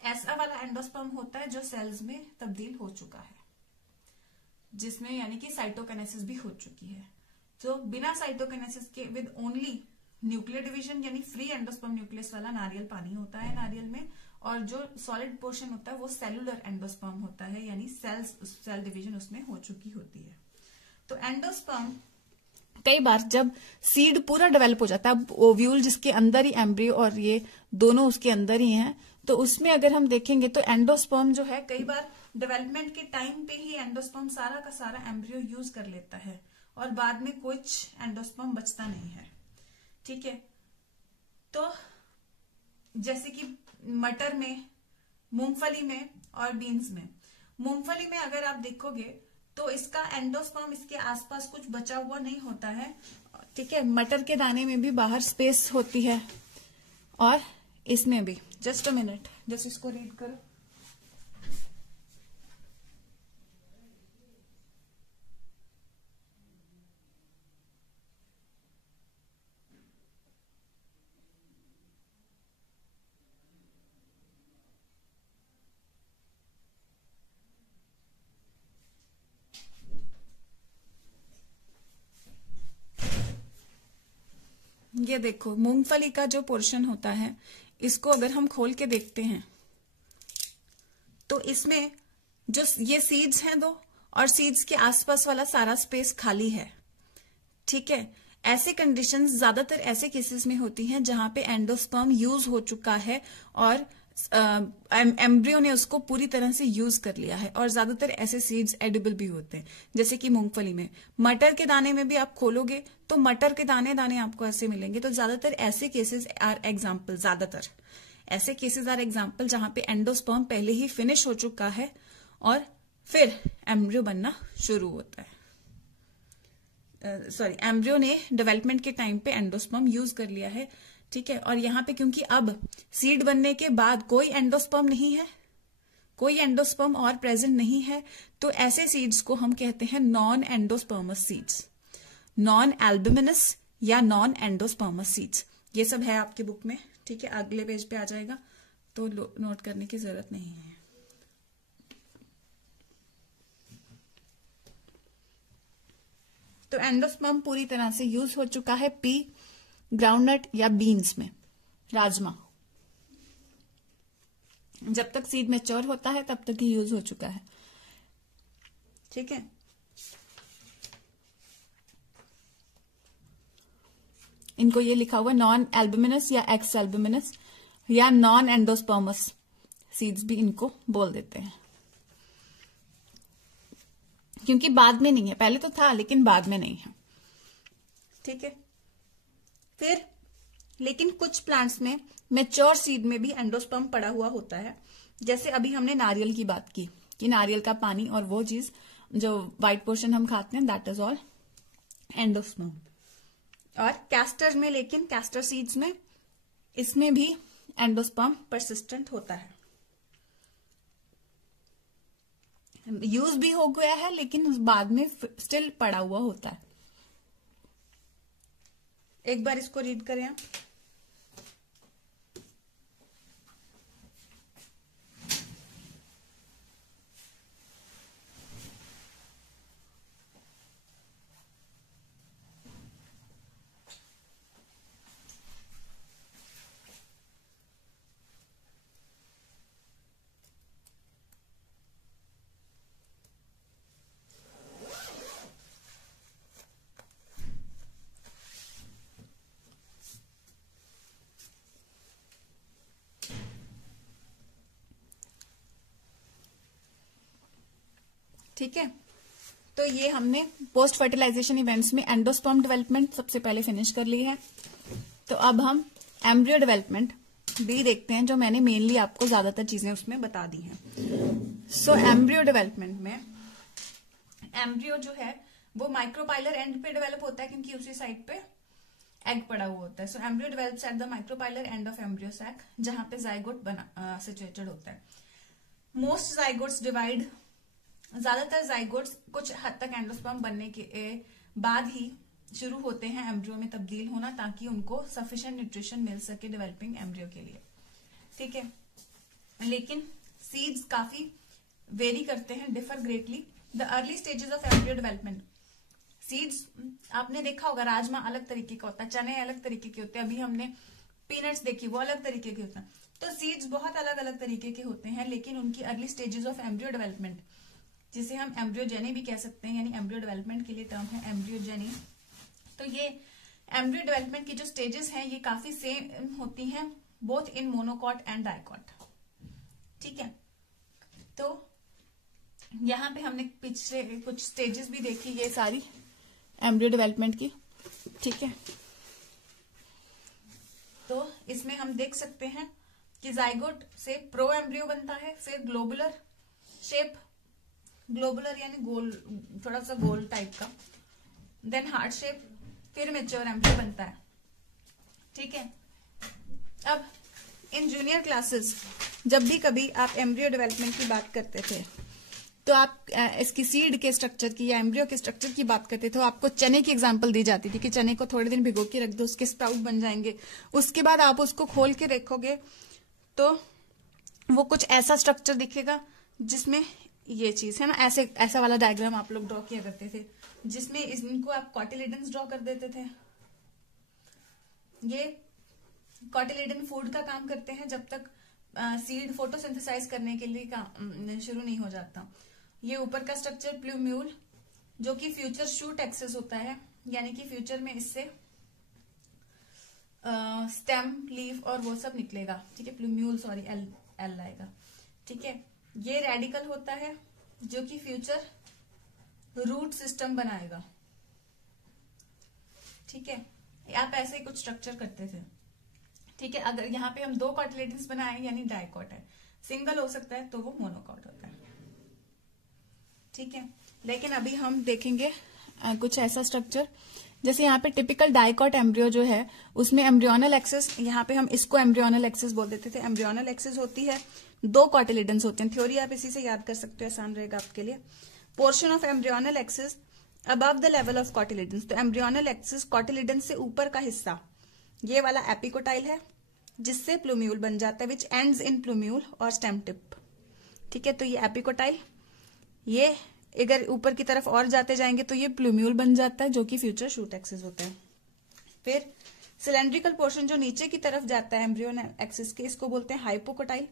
ऐसा वाला एंडोस्पर्म होता है जो सेल्स में तब्दील हो चुका है। जिसमें यानी कि साइटोकाइनेसिस भी हो चुकी है। तो बिना साइटोकाइनेसिस के विद ओनली न्यूक्लियर डिवीजन यानी फ्री एंडोस्पर्म न्यूक्लियस वाला नारियल पानी होता है नारियल में, और जो सॉलिड पोर्शन होता है वो सेलुलर एंडोस्पर्म होता है, यानी सेल डिवीजन उसमें हो चुकी होती है। तो एंडोस्पर्म कई बार जब सीड पूरा डेवलप हो जाता है, ओव्यूल जिसके अंदर ही एम्ब्रियो और ये दोनों उसके अंदर ही हैं, तो उसमें अगर हम देखेंगे तो एंडोस्पर्म जो है कई बार डेवलपमेंट के टाइम पे ही एंडोस्पर्म सारा का सारा एम्ब्रियो यूज कर लेता है और बाद में कुछ एंडोस्पर्म बचता नहीं है। ठीक है, तो जैसे कि मटर में, मूंगफली में और बीन्स में, मूंगफली में अगर आप देखोगे तो इसका एंडोस्पर्म इसके आसपास कुछ बचा हुआ नहीं होता है। ठीक है, मटर के दाने में भी बाहर स्पेस होती है और इसमें भी। जस्ट अ मिनट, जस्ट इसको रीड करो। ये देखो, मूंगफली का जो पोर्शन होता है इसको अगर हम खोल के देखते हैं तो इसमें जो ये सीड्स हैं दो, और सीड्स के आसपास वाला सारा स्पेस खाली है। ठीक है, ऐसे कंडीशंस ज्यादातर ऐसे केसेस में होती हैं जहां पे एंडोस्पर्म यूज हो चुका है और एम्ब्रियो ने उसको पूरी तरह से यूज कर लिया है, और ज्यादातर ऐसे सीड्स एडिबल भी होते हैं, जैसे कि मूंगफली में। मटर के दाने में भी आप खोलोगे तो मटर के दाने दाने आपको ऐसे मिलेंगे। तो ज्यादातर ऐसे केसेस आर एग्जाम्पल, ज्यादातर ऐसे केसेस आर एग्जाम्पल जहां पे एंडोस्पर्म पहले ही फिनिश हो चुका है और फिर एम्ब्रियो बनना शुरू होता है। एम्ब्रियो ने डेवलपमेंट के टाइम पे एंडोस्पर्म यूज कर लिया है। ठीक है, और यहाँ पे क्योंकि अब सीड बनने के बाद कोई एंडोस्पर्म नहीं है, कोई एंडोस्पर्म और प्रेजेंट नहीं है, तो ऐसे सीड्स को हम कहते हैं non endosperms seeds, non albuminous या नॉन एंडोस्पर्मस सीड्स। ये सब है आपके बुक में। ठीक है, अगले पेज पे आ जाएगा, तो नोट करने की जरूरत नहीं है। तो एंडोस्पर्म पूरी तरह से यूज हो चुका है पी, ग्राउंडनट या बीन्स में, राजमा। जब तक सीड मैच्योर होता है तब तक ही यूज हो चुका है। ठीक है, इनको ये लिखा हुआ नॉन एल्बुमिनस या एक्स एल्बुमिनस या नॉन एंडोस्पर्मस सीड्स भी इनको बोल देते हैं, क्योंकि बाद में नहीं है, पहले तो था लेकिन बाद में नहीं है। ठीक है, फिर लेकिन कुछ प्लांट्स में मैच्योर सीड में भी एंडोस्पर्म पड़ा हुआ होता है। जैसे अभी हमने नारियल की बात की कि नारियल का पानी और वो चीज जो व्हाइट पोर्शन हम खाते हैं, दैट इज ऑल एंडोस्पर्म। और कैस्टर में, लेकिन कैस्टर सीड्स में इसमें भी एंडोस्पर्म परसिस्टेंट होता है, यूज भी हो गया है लेकिन बाद में स्टिल पड़ा हुआ होता है। एक बार इसको रीड करें आप। ठीक है, तो ये हमने पोस्ट फर्टिलाइजेशन इवेंट्स में एंडोस्पर्म डेवलपमेंट सबसे पहले फिनिश कर ली है। तो अब हम एम्ब्रियो डेवलपमेंट भी देखते हैं, जो मैंने मेनली आपको ज्यादातर चीजें उसमें बता दी हैं। सो एम्ब्रियो डेवलपमेंट में एम्ब्रियो जो है वो माइक्रोपाइलर एंड पे डेवलप होता है, क्योंकि उसी साइड पे एग पड़ा हुआ होता है। So embryo develops at the micropylar end of embryo sac, जहां पे जाइगोट बना सिचुएटेड होता है। मोस्ट जाइगोट्स डिवाइड, ज्यादातर जाइगोट्स कुछ हद तक एंडोस्पर्म बनने के बाद ही शुरू होते हैं एम्ब्रियो में तब्दील होना, ताकि उनको सफिशिएंट न्यूट्रिशन मिल सके डेवलपिंग एम्ब्रियो के लिए। ठीक है, लेकिन सीड्स काफी वेरी करते हैं, differ greatly the early stages of embryo development. Seeds आपने देखा होगा, राजमा अलग तरीके का होता है, चने अलग तरीके के होते हैं, अभी हमने पीनट्स देखी वो अलग तरीके के होते हैं। तो सीड्स बहुत अलग अलग तरीके के होते हैं, लेकिन उनकी early stages of embryo development, जिसे हम एम्ब्रियोजेनी भी कह सकते हैं, यानी एम्ब्रियो डेवलपमेंट के लिए टर्म है एम्ब्रियोजेनी। तो ये एम्ब्रियो डेवलपमेंट की जो स्टेजेस हैं ये काफी सेम होती हैं, both in monocot and dicot. ठीक है, तो यहाँ पे हमने पिछले कुछ स्टेजेस भी देखी ये सारी एम्ब्रियो डेवलपमेंट की। ठीक है, तो इसमें हम देख सकते हैं कि जाइगोट से प्रो एम्ब्रियो बनता है, फिर ग्लोबुलर शेप, ग्लोबुलर यानी गोल, थोड़ा सा गोल टाइप का, देन हार्ट शेप, फिर मैच्योर एम्ब्रियो बनता है। ठीक है, अब इन जूनियर क्लासेस जब भी कभी आप एम्ब्रियो डेवलपमेंट की बात करते थे तो आप इसकी सीड के स्ट्रक्चर की या एम्ब्रियो के स्ट्रक्चर की बात करते थे, तो आपको चने की एग्जांपल दी जाती थी कि चने को थोड़े दिन भिगो के रख दो, उसके स्प्राउट बन जाएंगे। उसके बाद आप उसको खोल के देखोगे तो वो कुछ ऐसा स्ट्रक्चर दिखेगा जिसमें ये चीज है ना, ऐसा वाला डायग्राम आप लोग ड्रॉ किया करते थे, जिसमें इनको आप कॉटिलेडन्स ड्रॉ कर देते थे। ये कॉटिलेडन फूड का काम करते हैं जब तक सीड फोटोसिंथेसाइज करने के लिए शुरू नहीं हो जाता। ये ऊपर का स्ट्रक्चर प्लूम्यूल, जो कि फ्यूचर शूट एक्सेस होता है, यानी कि फ्यूचर में इससे स्टेम, लीफ और वो सब निकलेगा। ठीक है, प्लूम्यूल, सॉरी एल आएगा। ठीक है, ये रेडिकल होता है जो कि फ्यूचर रूट सिस्टम बनाएगा। ठीक है, आप ऐसे ही कुछ स्ट्रक्चर करते थे। ठीक है, अगर यहाँ पे हम दो कॉटिलेडन्स बनाए यानी डाइकॉट है, सिंगल हो सकता है तो वो मोनोकॉट होता है। ठीक है, लेकिन अभी हम देखेंगे कुछ ऐसा स्ट्रक्चर, जैसे यहाँ पे टिपिकल डाइकॉट एम्ब्रियो जो है उसमें एम्ब्रियोनल एक्सिस, यहाँ पे हम इसको एम्ब्रियोनल एक्सिस बोल देते थे। एम्ब्रियोनल एक्सिस होती है, दो कॉटिलेडन्स होते हैं। थ्योरी आप इसी से याद कर सकते हो, आसान रहेगा आपके लिए। Portion of embryonal axis above the level of cotyledons, तो एम्ब्रियोनल एक्सिस कॉटिलेडन से ऊपर का हिस्सा ये वाला एपिकोटाइल है, जिससे प्लूम्यूल बन जाता है, विच एंड्स इन प्लूम्यूल और स्टेम टिप। ठीक है, तो ये एपिकोटाइल, ये अगर ऊपर की तरफ और जाते जाएंगे तो ये प्लूम्यूल बन जाता है, जो कि फ्यूचर शूट एक्सिस होता है। फिर सिलेंड्रिकल पोर्शन जो नीचे की तरफ जाता है एम्ब्रियोन एक्सिस के, इसको बोलते हैं हाइपोकोटाइल,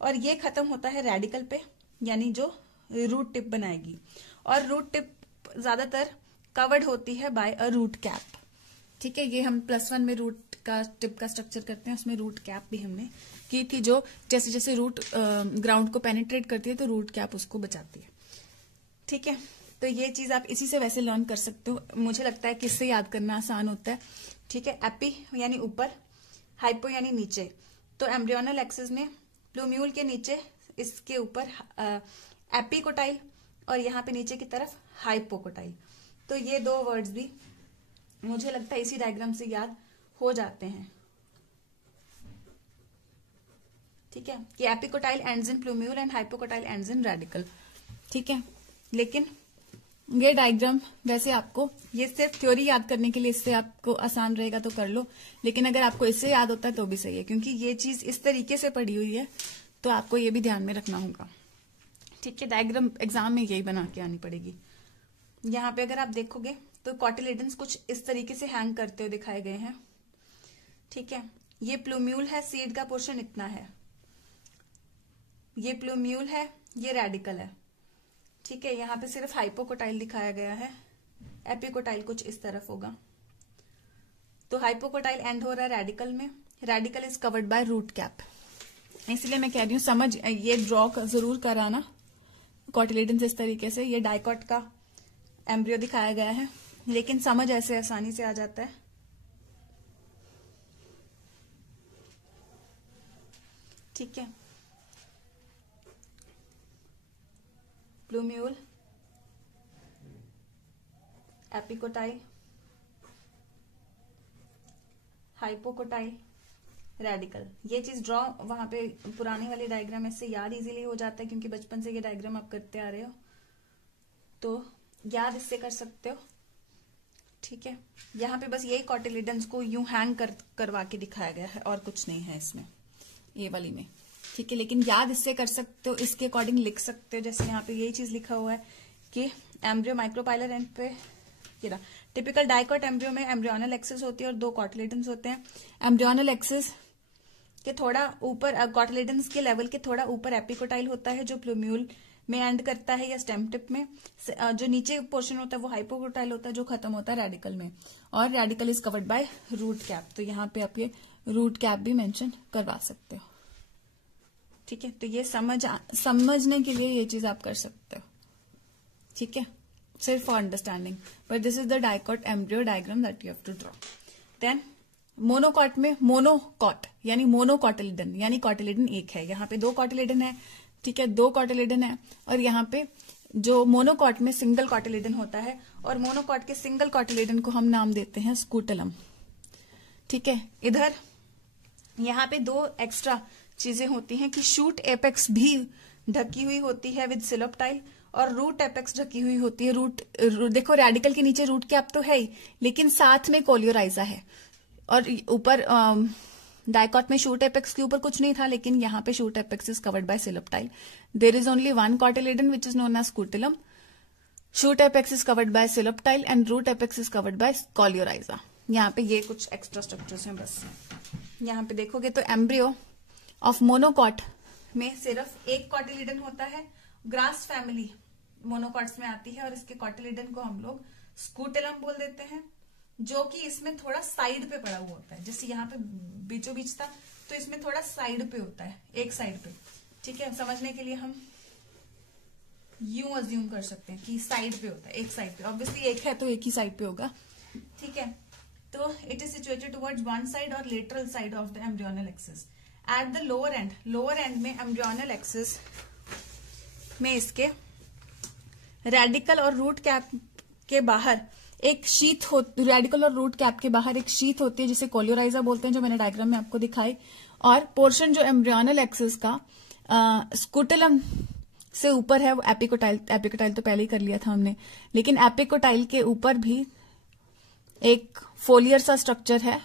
और ये खत्म होता है रेडिकल पे, यानी जो रूट टिप बनाएगी। और रूट टिप ज्यादातर कवर्ड होती है बाय अ रूट कैप। ठीक है, ये हम +1 में रूट का टिप का स्ट्रक्चर करते हैं, उसमें रूट कैप भी हमने की थी, जो जैसे जैसे रूट ग्राउंड को पेनिट्रेट करती है तो रूट कैप उसको बचाती है। ठीक है, तो ये चीज आप इसी से वैसे लर्न कर सकते हो, मुझे लगता है कि इससे याद करना आसान होता है। ठीक है, एपी यानी ऊपर, हाइपो यानी नीचे। तो एम्ब्रियोनल एक्सिस में प्लूम्यूल के नीचे, इसके ऊपर एपिकोटाइल, और यहाँ पे नीचे की तरफ हाइपोकोटाइल। तो ये दो वर्ड्स भी मुझे लगता है इसी डायग्राम से याद हो जाते हैं। ठीक है, कि epicotyl ends in plumule and hypocotyl ends in radical. ठीक है, लेकिन ये डायग्राम वैसे आपको ये सिर्फ थ्योरी याद करने के लिए, इससे आपको आसान रहेगा तो कर लो, लेकिन अगर आपको इससे याद होता है तो भी सही है, क्योंकि ये चीज इस तरीके से पड़ी हुई है तो आपको ये भी ध्यान में रखना होगा। ठीक है, डायग्राम एग्जाम में यही बना के आनी पड़ेगी। यहाँ पे अगर आप देखोगे तो कॉटिलेडन्स कुछ इस तरीके से हैंग करते हुए दिखाए गए हैं। ठीक है, ये प्लूम्यूल है, सीड का पोर्शन इतना है, ये प्लूम्यूल है, ये रेडिकल है। ठीक है, यहाँ पे सिर्फ हाइपोकोटाइल दिखाया गया है, एपिकोटाइल कुछ इस तरफ होगा। तो हाइपोकोटाइल एंड हो रहा है रेडिकल में, radical is covered by root cap. इसलिए मैं कह रही हूँ समझ, ये ड्रॉ जरूर कराना कॉटिलेडन्स इस तरीके से। ये डाइकॉट का एम्ब्रियो दिखाया गया है, लेकिन समझ ऐसे आसानी से आ जाता है। ठीक है, प्लूम्यूल, एपिकोटाइल, हाइपोकोटाइल, रेडिकल। ये चीज ड्रॉ वहां पे पुराने वाले डायग्राम से याद इजीली हो जाता है, क्योंकि बचपन से ये डायग्राम आप करते आ रहे हो, तो याद इससे कर सकते हो। ठीक है, यहाँ पे बस यही कॉटिलेडन्स को यूं हैंग करवा के दिखाया गया है, और कुछ नहीं है इसमें, ये वाली में। ठीक है, लेकिन याद इससे कर सकते हो, इसके अकॉर्डिंग लिख सकते हो। जैसे यहाँ पे यही चीज लिखा हुआ है कि एम्ब्रियो माइक्रोपाइलर एंड पे टिपिकल डाइकोट एम्ब्रियो में एम्ब्रियोनल एक्सिस होती है और 2 कॉटिलेडन्स होते हैं। एम्ब्रियोनल एक्सिस के थोड़ा ऊपर, कॉटिलेडन्स के लेवल के थोड़ा ऊपर एपिकोटाइल होता है जो प्लूम्यूल में एंड करता है या स्टेम टिप में। जो नीचे पोर्शन होता है वो हाइपोकोटाइल होता है जो खत्म होता है रेडिकल में, और radical is covered by root cap. तो यहाँ पे आप ये रूट कैप भी मेंशन करवा सकते हो। ठीक है, तो ये समझने के लिए ये चीज आप कर सकते हो। ठीक है, सिर्फ for understanding, but this is the dicot embryo diagram that you have to draw. Then monocot में मोनोकॉट यानी मोनोकॉटिलिडन यानी कॉटिलिडन एक है। यहाँ पे 2 कॉटिलिडन है। ठीक है, 2 कॉटिलिडन है, और यहाँ पे जो मोनोकॉट में सिंगल कॉटिलिडन होता है, और मोनोकॉट के सिंगल कॉटिलिडन को हम नाम देते हैं स्कूटलम। ठीक है, इधर यहाँ पे 2 एक्स्ट्रा चीजें होती हैं कि शूट एपेक्स भी ढकी हुई होती है विद सिलोप्टाइल, और रूट एपेक्स ढकी हुई होती है। रूट देखो रेडिकल के नीचे रूट कैप तो है ही, लेकिन साथ में कोलियोराइजा है, और ऊपर डाइकॉट में शूट एपेक्स के ऊपर कुछ नहीं था, लेकिन यहाँ पे shoot apex is covered by coleoptile. There is only 1 cotyledon which is known as scutellum. Shoot apex is covered by coleoptile and root apex is covered by coleorhiza. यहाँ पे ये कुछ एक्स्ट्रा स्ट्रक्चर्स हैं बस। यहाँ पे देखोगे तो एम्ब्रियो ऑफ मोनोकॉट में सिर्फ 1 कॉटिलिडन होता है। ग्रास फैमिली मोनोकॉट्स में आती है, और इसके कॉटिलिडन को हम लोग स्कूटेलम बोल देते हैं, जो कि इसमें थोड़ा साइड पे पड़ा हुआ होता है। जैसे यहाँ पे बीचों बीच था, तो इसमें थोड़ा साइड पे होता है, एक साइड पे। ठीक है, समझने के लिए हम यूं अज्यूम कर सकते हैं कि साइड पे होता है, एक साइड पे। ऑब्वियसली एक है तो एक ही साइड पे होगा। ठीक है, तो it is situated towards one side और lateral side of the embryonal axis. At the lower end में एम्ब्रियोनल एक्सिस में इसके रेडिकल और रूट कैप के बाहर एक शीथ हो, रेडिकल और रूट कैप के बाहर एक शीथ होती है जिसे कोलियोराइजा बोलते हैं, जो मैंने डायग्राम में आपको दिखाई। और पोर्शन जो एम्ब्रियोनल एक्सिस का स्कूटेलम से ऊपर है वो एपिकोटाइल तो पहले ही कर लिया था हमने, लेकिन एपिकोटाइल के ऊपर भी एक फोलियर सा स्ट्रक्चर है।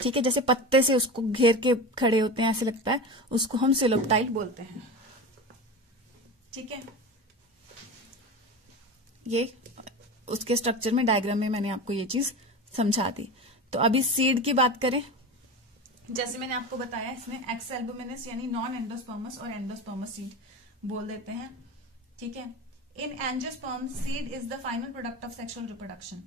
ठीक है, जैसे पत्ते से उसको घेर के खड़े होते हैं ऐसे लगता है, उसको हम सिलोप्टाइल बोलते हैं। ठीक है, ये उसके स्ट्रक्चर में डायग्राम में मैंने आपको ये चीज समझा दी। तो अभी सीड की बात करें, जैसे मैंने आपको बताया इसमें एक्स एल्बुमिनस यानी नॉन एंडोस्पर्मस और एंडोस्पर्मस सीड बोल देते हैं। ठीक है, इन angiosperm seed is the final product of sexual reproduction,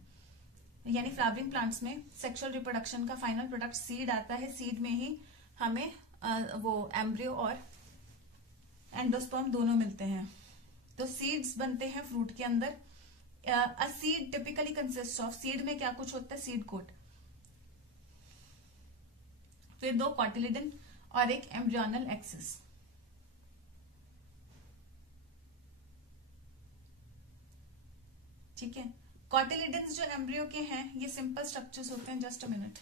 यानी फ्लावरिंग प्लांट्स में सेक्सुअल रिप्रोडक्शन का फाइनल प्रोडक्ट सीड आता है। सीड में ही हमें वो एम्ब्रियो और एंडोस्पर्म दोनों मिलते हैं। तो सीड्स बनते हैं फ्रूट के अंदर। A seed typically consist of, seed में क्या कुछ होता है, सीड कोट, फिर 2 कॉटिलिडन और एक एम्ब्रियोनल एक्सिस। ठीक है, कॉटिलिडन्स जो एम्ब्रियो के हैं ये सिंपल स्ट्रक्चर्स होते हैं। Just a minute.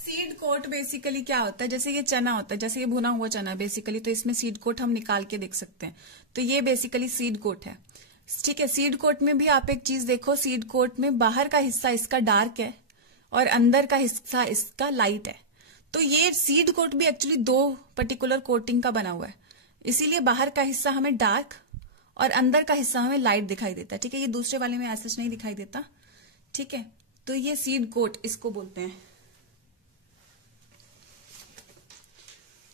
Seed coat basically क्या होता है, जैसे ये चना होता है, जैसे ये भुना हुआ चना बेसिकली, तो इसमें सीड कोट हम निकाल के देख सकते हैं। तो ये बेसिकली सीड कोट है। ठीक है, सीड कोट में भी आप एक चीज देखो, सीड कोट में बाहर का हिस्सा इसका डार्क है और अंदर का हिस्सा इसका लाइट है। तो ये सीड कोट भी एक्चुअली 2 पर्टिकुलर कोटिंग का बना हुआ है, इसीलिए बाहर का हिस्सा हमें डार्क और अंदर का हिस्सा हमें लाइट दिखाई देता है। ठीक है, ये दूसरे वाले में ऐसा नहीं दिखाई देता। ठीक है, तो ये सीड कोट इसको बोलते हैं।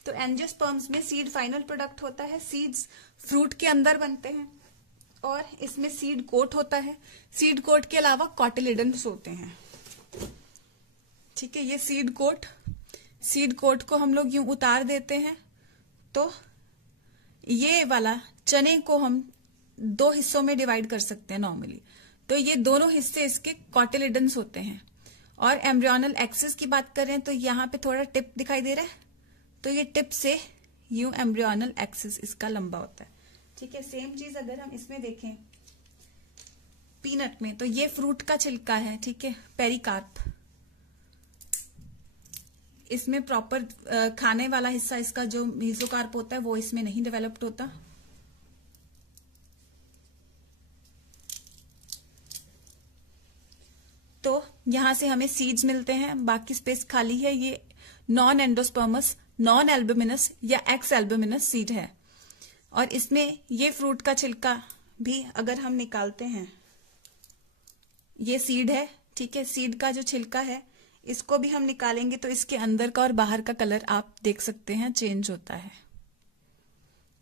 तो एंजियोस्पर्म्स में सीड फाइनल प्रोडक्ट होता है। सीड्स फ्रूट के अंदर बनते हैं और इसमें सीड कोट होता है। सीड कोट के अलावा कॉटिलिडन्स होते हैं। ठीक है, ये सीड कोट को हम लोग यूं उतार देते हैं, तो ये वाला चने को हम 2 हिस्सों में डिवाइड कर सकते हैं नॉर्मली। तो ये दोनों हिस्से इसके कॉटिलिडन्स होते हैं। और एम्ब्रियोनल एक्सिस की बात करें तो यहाँ पे थोड़ा टिप दिखाई दे रहा है, तो ये टिप से यूं एम्ब्रियोनल एक्सिस इसका लंबा होता है। ठीक है, सेम चीज अगर हम इसमें देखें पीनट में, तो ये फ्रूट का छिलका है, ठीक है, पेरिकार्प। इसमें प्रॉपर खाने वाला हिस्सा इसका जो मीजोकार्प होता है वो इसमें नहीं डेवलप्ड होता। तो यहां से हमें सीड्स मिलते हैं, बाकी स्पेस खाली है। ये नॉन एंडोस्पर्मस, नॉन एल्बुमिनस या एक्स एल्बुमिनस सीड है। और इसमें ये फ्रूट का छिलका भी अगर हम निकालते हैं, ये सीड है, ठीक है, सीड का जो छिलका है इसको भी हम निकालेंगे तो इसके अंदर का और बाहर का कलर आप देख सकते हैं चेंज होता है।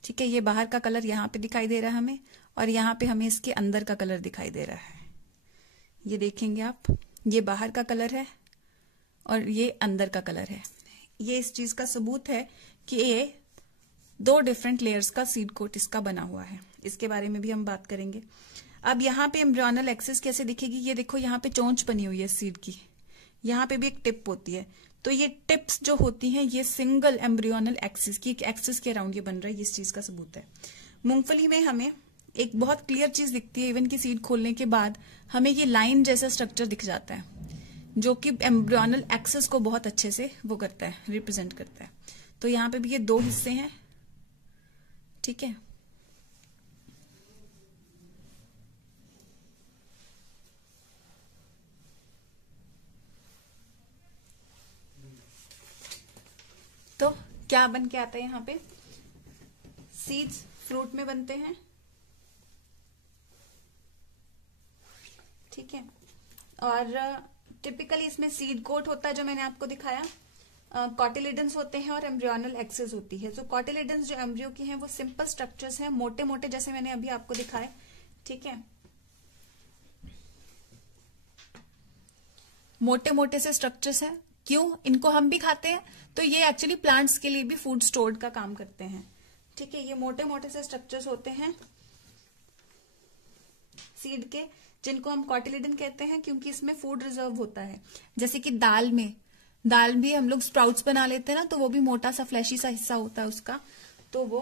ठीक है, ये बाहर का कलर यहाँ पे दिखाई दे रहा है हमें, और यहाँ पे हमें इसके अंदर का कलर दिखाई दे रहा है। ये देखेंगे आप, ये बाहर का कलर है और ये अंदर का कलर है। ये इस चीज का सबूत है कि ये 2 डिफरेंट लेयर्स का सीड कोट इसका बना हुआ है। इसके बारे में भी हम बात करेंगे। अब यहाँ पे एम्ब्रियोनल एक्सिस कैसे दिखेगी, ये देखो यहाँ पे चोंच बनी हुई है सीड की, यहाँ पे भी एक टिप होती है। तो ये टिप्स जो होती हैं ये सिंगल एम्ब्रियोनल एक्सिस की, एक एक्सिस के अराउंड ये बन रहा है, इस चीज का सबूत है। मूंगफली में हमें एक बहुत क्लियर चीज दिखती है, इवन की सीड खोलने के बाद हमें ये लाइन जैसा स्ट्रक्चर दिख जाता है, जो कि एम्ब्रियोनल एक्सिस को बहुत अच्छे से वो करता है, रिप्रेजेंट करता है। तो यहाँ पे भी ये 2 हिस्से हैं, ठीक है। तो क्या बन के आता है यहाँ पे, सीड्स फ्रूट में बनते हैं, ठीक है। और टिपिकली इसमें सीड कोट होता है जो मैंने आपको दिखाया, कॉटिलिडन्स होते हैं और एम्ब्रियोनल एक्सिस होती है। तो कॉटिलिडन्स जो एम्ब्रियो की हैं वो सिंपल स्ट्रक्चर्स हैं, मोटे मोटे, जैसे मैंने अभी आपको दिखाए, ठीक है, मोटे मोटे से स्ट्रक्चर्स हैं। क्यों, इनको हम भी खाते हैं, तो ये एक्चुअली प्लांट्स के लिए भी फूड स्टोर्ड का काम करते हैं, ठीक है। ये मोटे मोटे से स्ट्रक्चर्स होते हैं सीड के, जिनको हम कॉटिलिडन कहते हैं, क्योंकि इसमें फूड रिजर्व होता है। जैसे कि दाल भी हम लोग स्प्राउट्स बना लेते हैं ना, तो वो भी मोटा सा फ्लैशी सा हिस्सा होता है उसका, तो वो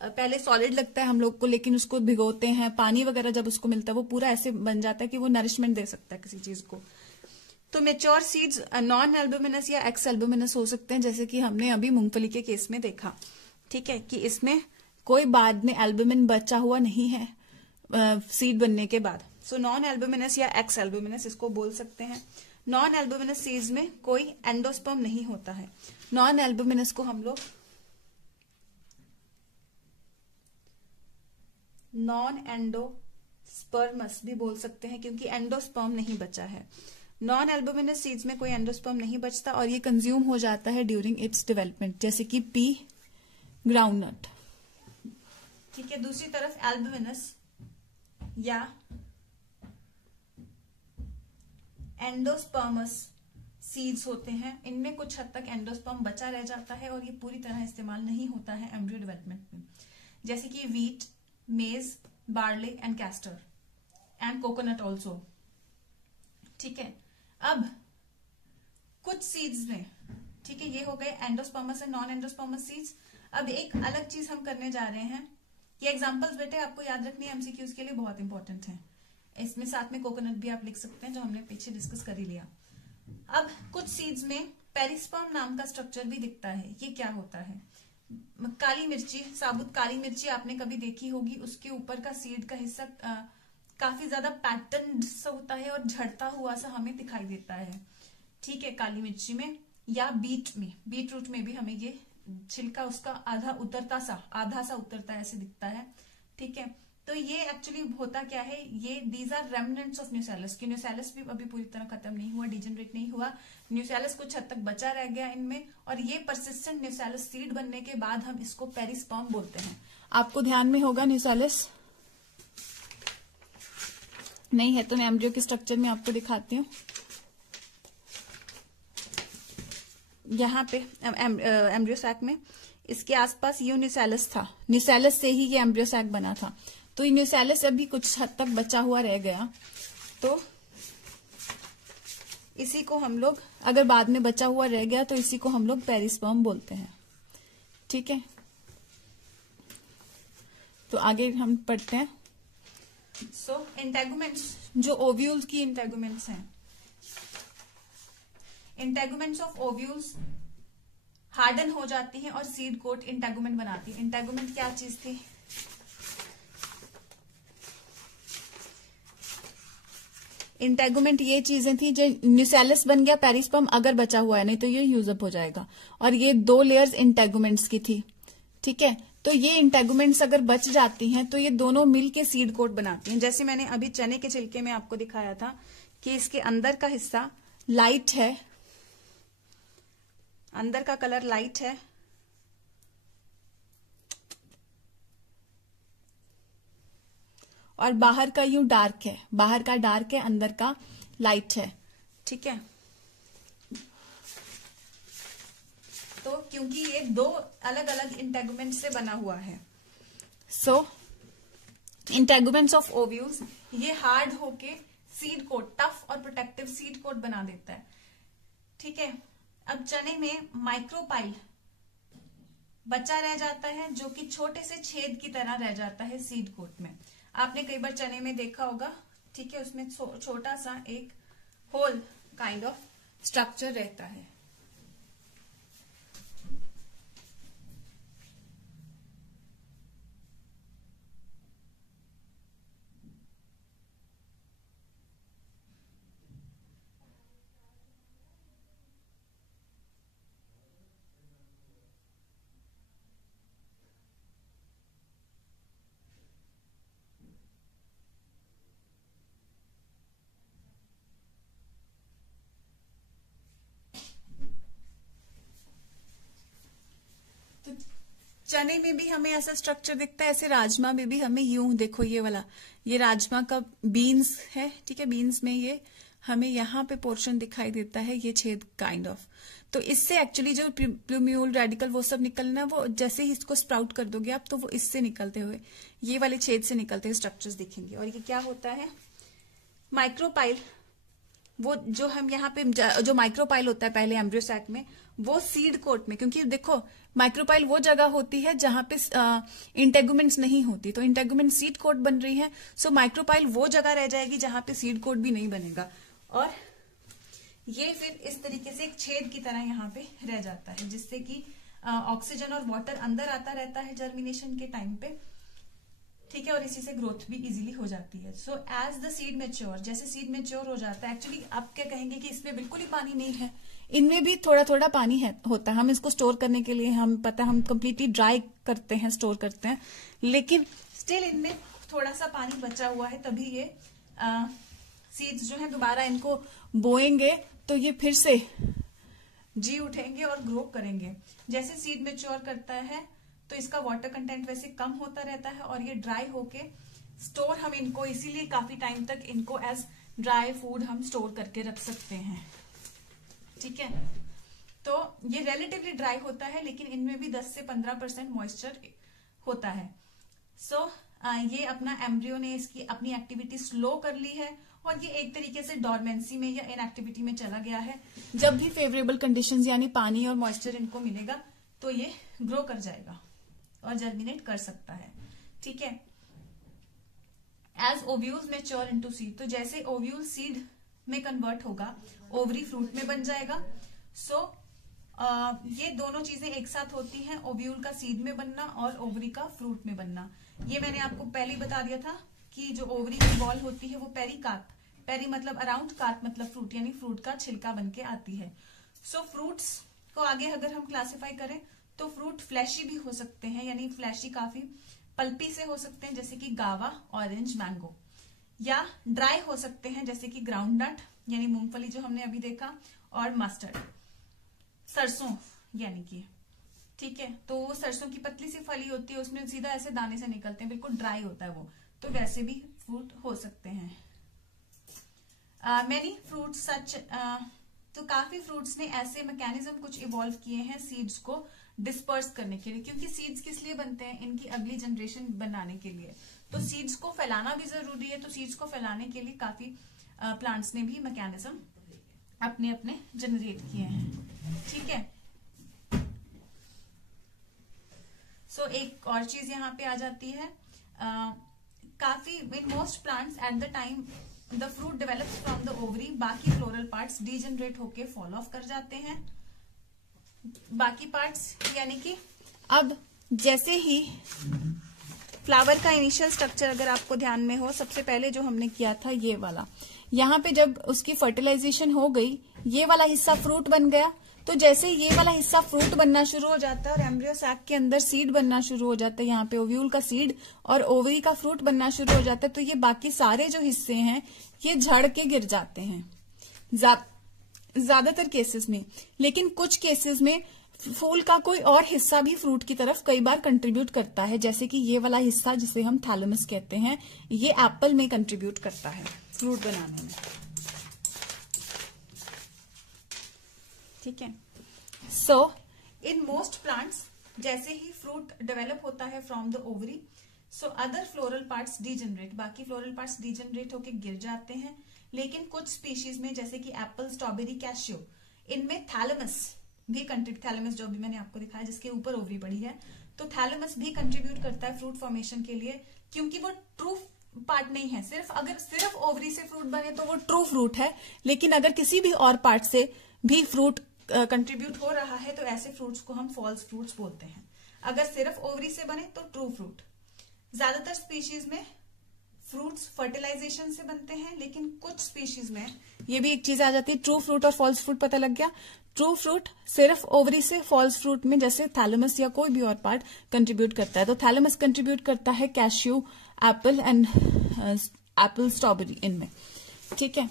पहले सॉलिड लगता है हम लोग को, लेकिन उसको भिगोते हैं, पानी वगैरह जब उसको मिलता है वो पूरा ऐसे बन जाता है कि वो नरिशमेंट दे सकता है किसी चीज को। तो मेच्योर सीड्स नॉन एल्बुमिनस या एक्स एल्बुमिनस हो सकते हैं, जैसे कि हमने अभी मूंगफली के केस में देखा, ठीक है, कि इसमें कोई बाद में एल्बुमिन बचा हुआ नहीं है सीड बनने के बाद। सो नॉन एल्बुमिनस या एक्स एल्बुमिनस इसको बोल सकते हैं। नॉन एल्बुमिनस सीड्स में कोई एंडोस्पर्म नहीं होता है। नॉन एल्बुमिनस को हम लोग नॉन एंडोस्पर्मस भी बोल सकते हैं, क्योंकि एंडोस्पर्म नहीं बचा है। नॉन एल्बुमिनस सीड्स में कोई एंडोस्पर्म नहीं बचता और ये कंज्यूम हो जाता है ड्यूरिंग इट्स डेवलपमेंट, जैसे कि पी, ग्राउंडनट, ठीक है। दूसरी तरफ एल्बुमिनस या एंडोस्पर्मस सीड्स होते हैं, इनमें कुछ हद तक एंडोस्पर्म बचा रह जाता है और ये पूरी तरह इस्तेमाल नहीं होता है एम्ब्रियो डेवलपमेंट में, जैसे कि वीट, मेज, barley and castor and coconut also, ठीक है। अब कुछ सीड्स में, ठीक है, ये हो गए endosperms and non endosperms seeds. अब एक अलग चीज हम करने जा रहे हैं, ये एग्जांपल्स बेटे आपको याद रखनी है, एमसीक्यूज के लिए बहुत इंपॉर्टेंट है। इसमें साथ में कोकोनट भी आप लिख सकते हैं, जो हमने पीछे डिस्कस कर ही लिया। अब कुछ सीड्स में पेरिस्पर्म नाम का स्ट्रक्चर भी दिखता है। ये क्या होता है, काली मिर्ची, साबुत काली मिर्ची आपने कभी देखी होगी, उसके ऊपर का सीड का हिस्सा काफी ज्यादा पैटर्न सा होता है और झड़ता हुआ सा हमें दिखाई देता है, ठीक है, काली मिर्ची में। या बीट रूट में भी हमें ये छिलका उसका आधा सा उतरता है, ऐसे दिखता है, ठीक है। तो ये एक्चुअली होता क्या है, ये these are remnants of nucellus, कि न्यूसेलस भी अभी पूरी तरह खत्म नहीं हुआ, डिजेनरेट नहीं हुआ, न्यूसेलस कुछ हद तक बचा रह गया इनमें, और ये परसिस्टेंट न्यूसेलस सीड बनने के बाद हम इसको पेरिस्पर्म बोलते हैं। आपको ध्यान में होगा न्यूसेलस, नहीं है तो मैं एम्ब्रियो के स्ट्रक्चर में आपको दिखाती हूँ। यहाँ पे एम्ब्रियो सैक में इसके आसपास ये न्यूसेलस था, न्यूसेलस से ही ये एम्ब्रियो सैक बना था। तो ये न्यूसेलस अभी कुछ हद तक बचा हुआ रह गया, तो इसी को हम लोग, अगर बाद में बचा हुआ रह गया तो इसी को हम लोग पेरिस्पर्म बोलते हैं। ठीक है, तो आगे हम पढ़ते हैं। सो इंटेगुमेंट्स, जो ओव्यूल्स की इंटेगुमेंट्स हैं, इंटेगुमेंट्स ऑफ ओव्यूल्स हार्डन हो जाती हैं और सीड कोट इंटेगुमेंट बनाती है। इंटेगुमेंट क्या चीज थी? इंटेगुमेंट ये चीजें थी जो न्यूसेलस बन गया, पेरिस्पर्म अगर बचा हुआ है, नहीं तो ये यूजअप हो जाएगा। और ये 2 लेयर्स इंटेगुमेंट्स की थी। ठीक है, तो ये इंटेगुमेंट्स अगर बच जाती हैं तो ये दोनों मिल के सीड कोट बनाती हैं। जैसे मैंने अभी चने के छिलके में आपको दिखाया था कि इसके अंदर का हिस्सा लाइट है, अंदर का कलर लाइट है, और बाहर का यूं डार्क है, बाहर का डार्क है, अंदर का लाइट है। ठीक है, तो क्योंकि ये 2 अलग अलग इंटेगुमेंट से बना हुआ है, सो इंटेगुमेंट्स ऑफ ओव्यूल्स ये हार्ड होके सीड कोट, टफ और प्रोटेक्टिव सीड कोट बना देता है। ठीक है, अब चने में माइक्रोपाइल बचा रह जाता है जो कि छोटे से छेद की तरह रह जाता है सीड कोट में। आपने कई बार चने में देखा होगा, ठीक है, उसमें छोटा सा एक होल काइंड ऑफ स्ट्रक्चर रहता है। चने में भी हमें ऐसा स्ट्रक्चर दिखता है, ऐसे राजमा में भी हमें यूं, देखो ये वाला, ये राजमा का बीन्स है। ठीक है, बीन्स में ये हमें यहाँ पे पोर्शन दिखाई देता है, ये छेद काइंड ऑफ। तो इससे एक्चुअली जो प्लूम्यूल रेडिकल वो सब निकलना, वो जैसे ही इसको स्प्राउट कर दोगे आप, तो वो इससे निकलते हुए, ये वाले छेद से निकलते हुए स्ट्रक्चर्स दिखेंगे। और ये क्या होता है? माइक्रोपाइल, वो जो हम यहाँ पे जो माइक्रोपाइल होता है पहले एम्ब्रियो सैक में, वो सीड कोट में, क्योंकि देखो माइक्रोपाइल वो जगह होती है जहां पे इंटेगुमेंट्स नहीं होती, तो इंटेगुमेंट सीड कोट बन रही है, सो माइक्रोपाइल वो जगह रह जाएगी जहां पे सीड कोट भी नहीं बनेगा, और ये फिर इस तरीके से एक छेद की तरह यहाँ पे रह जाता है, जिससे कि ऑक्सीजन और वाटर अंदर आता रहता है जर्मिनेशन के टाइम पे। ठीक है, और इसी से ग्रोथ भी इजीली हो जाती है। So as the seed mature, जैसे सीड मेच्योर हो जाता है, एक्चुअली आप क्या कहेंगे कि इसमें बिल्कुल ही पानी नहीं है, इनमें भी थोड़ा थोड़ा पानी है, होता है। हम इसको स्टोर करने के लिए, हम पता है हम कंप्लीटली ड्राई करते हैं, स्टोर करते हैं, लेकिन स्टिल इनमें थोड़ा सा पानी बचा हुआ है, तभी ये सीड्स जो है दोबारा इनको बोएंगे तो ये फिर से जी उठेंगे और ग्रो करेंगे। जैसे सीड मेच्योर करता है तो इसका वाटर कंटेंट वैसे कम होता रहता है, और ये ड्राई होके स्टोर, हम इनको इसीलिए काफी टाइम तक इनको एज ड्राई फूड हम स्टोर करके रख सकते हैं। ठीक है, तो ये रिलेटिवली ड्राई होता है, लेकिन इनमें भी 10 से 15% मॉइस्चर होता है। सो ये अपना एम्ब्रियो ने इसकी अपनी एक्टिविटी स्लो कर ली है, और ये एक तरीके से डॉर्मेंसी में या इनएक्टिविटी में चला गया है। जब भी फेवरेबल कंडीशंस यानी पानी और मॉइस्चर इनको मिलेगा तो ये ग्रो कर जाएगा और जर्मिनेट कर सकता है। ठीक है, as ovules mature into seed, तो जैसे ओव्यूल सीड में कन्वर्ट होगा, ओवरी फ्रूट में बन जाएगा। सो ये दोनों चीजें एक साथ होती हैं, ओव्यूल का सीड में बनना और ओवरी का फ्रूट में बनना। ये मैंने आपको पहले ही बता दिया था कि जो ओवरी की बॉल होती है वो पेरीकार्प, पेरी मतलब अराउंड, कार्प मतलब फ्रूट, यानी फ्रूट का छिलका बन के आती है। सो फ्रूट्स को आगे अगर हम क्लासिफाई करें तो फ्रूट फ्लैशी भी हो सकते हैं, यानी फ्लैशी काफी पल्पी से हो सकते हैं, जैसे कि गावा, ऑरेंज, मैंगो, या ड्राई हो सकते हैं जैसे कि ग्राउंड नट यानी मूंगफली जो हमने अभी देखा, और मस्टर्ड, सरसों यानी कि। ठीक है, तो वो सरसों की पतली सी फली होती है, उसमें सीधा ऐसे दाने से निकलते हैं, बिल्कुल ड्राई होता है वो, तो वैसे भी फ्रूट हो सकते हैं। मैनी फ्रूट सच, तो काफी फ्रूट्स ने ऐसे मैकेनिज्म कुछ इवॉल्व किए हैं सीड्स को डिस्पर्स करने के लिए, क्योंकि सीड्स किस लिए बनते हैं, इनकी अगली जनरेशन बनाने के लिए। तो सीड्स को फैलाना भी जरूरी है, तो सीड्स को फैलाने के लिए काफी प्लांट्स ने भी मैकेनिज्म अपने अपने जनरेट किए हैं। ठीक है, सो एक और चीज यहाँ पे आ जाती है, काफी in most plants at the time the fruit develops from the ovary, बाकी फ्लोरल पार्ट्स डीजनरेट होके फॉल ऑफ कर जाते हैं। बाकी पार्ट्स यानी कि अब जैसे ही फ्लावर का इनिशियल स्ट्रक्चर अगर आपको ध्यान में हो, सबसे पहले जो हमने किया था ये वाला, यहाँ पे जब उसकी फर्टिलाइजेशन हो गई, ये वाला हिस्सा फ्रूट बन गया। तो जैसे ये वाला हिस्सा फ्रूट बनना शुरू हो जाता है और एम्ब्रियो सैक के अंदर सीड बनना शुरू हो जाता है, यहाँ पे ओव्यूल का सीड और ओवरी का फ्रूट बनना शुरू हो जाता है, तो ये बाकी सारे जो हिस्से हैं ये झड़ के गिर जाते हैं ज्यादातर केसेस में। लेकिन कुछ केसेस में फूल का कोई और हिस्सा भी फ्रूट की तरफ कई बार कंट्रीब्यूट करता है, जैसे कि ये वाला हिस्सा जिसे हम थैलेमस कहते हैं, ये एप्पल में कंट्रीब्यूट करता है फ्रूट बनाने में। ठीक है, सो इन मोस्ट प्लांट्स जैसे ही फ्रूट डेवलप होता है from the ovary, so other floral parts degenerate, बाकी फ्लोरल पार्ट्स डीजनरेट होके गिर जाते हैं। लेकिन कुछ स्पीशीज में जैसे कि एप्पल, स्ट्रॉबेरी, कैशियो, इनमें थैलेमस भी कंट्रीब्यूट, थैलेमस जो भी मैंने आपको दिखाया जिसके ऊपर ओवरी पड़ी है, तो थैलेमस भी कंट्रीब्यूट करता है फ्रूट फॉर्मेशन के लिए, क्योंकि वो ट्रू पार्ट नहीं है। अगर सिर्फ ओवरी से फ्रूट बने तो वो ट्रू फ्रूट है, लेकिन अगर किसी भी और पार्ट से भी फ्रूट कंट्रीब्यूट हो रहा है तो ऐसे फ्रूट्स को हम फॉल्स फ्रूट्स बोलते हैं। अगर सिर्फ ओवरी से बने तो ट्रू फ्रूट। ज्यादातर स्पीशीज में फ्रूट्स फर्टिलाइजेशन से बनते हैं, लेकिन कुछ स्पीशीज में ये भी एक चीज आ जाती है, ट्रू फ्रूट और फॉल्स फ्रूट पता लग गया। ट्रू फ्रूट सिर्फ ओवरी से, फॉल्स फ्रूट में जैसे थैलेमस या कोई भी और पार्ट कंट्रीब्यूट करता है। तो थैलेमस कंट्रीब्यूट करता है cashew, Apple and Apple, strawberry, इनमें। ठीक है,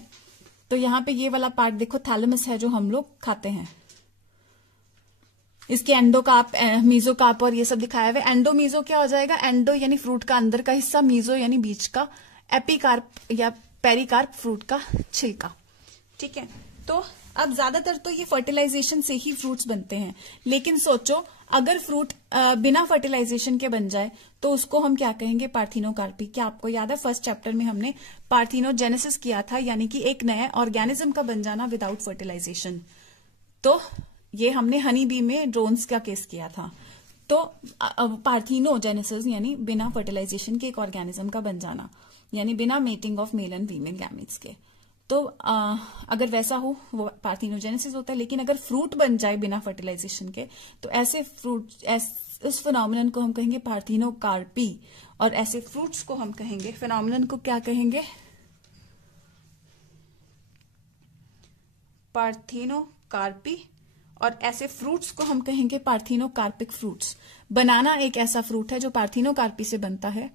तो यहाँ पे ये वाला पार्ट देखो, थैलेमस है जो हम लोग खाते हैं। इसके एंडोकार्प, मीजोकार्प और ये सब दिखाया हुआ है। एंडो मीजो क्या हो जाएगा, एंडो यानी फ्रूट का अंदर का हिस्सा, मीजो यानी बीच का, एपिकार्प या पेरिकार्प फ्रूट का छिलका। ठीक है, तो अब ज्यादातर तो ये फर्टिलाइजेशन से ही फ्रूट्स बनते हैं, लेकिन सोचो अगर फ्रूट बिना फर्टिलाइजेशन के बन जाए तो उसको हम क्या कहेंगे, पार्थिनोकार्पी। क्या आपको याद है फर्स्ट चैप्टर में हमने पार्थिनोजेनेसिस किया था, यानी कि एक नया ऑर्गेनिज्म का बन जाना विदाउट फर्टिलाइजेशन। तो ये हमने हनी बी में ड्रोन्स का केस किया था। तो पार्थिनोजेनेसिस यानी बिना फर्टिलाइजेशन के एक ऑर्गेनिज्म का बन जाना, यानी बिना mating of male and female gametes के। तो अगर वैसा हो वो पार्थिनोजेनेसिस होता है। लेकिन अगर फ्रूट बन जाए बिना फर्टिलाइजेशन के तो ऐसे फ्रूट, उस फिनोमिनन को हम कहेंगे पार्थिनोकार्पी, और ऐसे फ्रूट्स को हम कहेंगे, फिनोमिनन को क्या कहेंगे, पार्थिनोकार्पी, और ऐसे फ्रूट्स को हम कहेंगे पार्थिनोकार्पिक फ्रूट्स। बनाना एक ऐसा फ्रूट है जो पार्थिनोकार्पी से बनता है।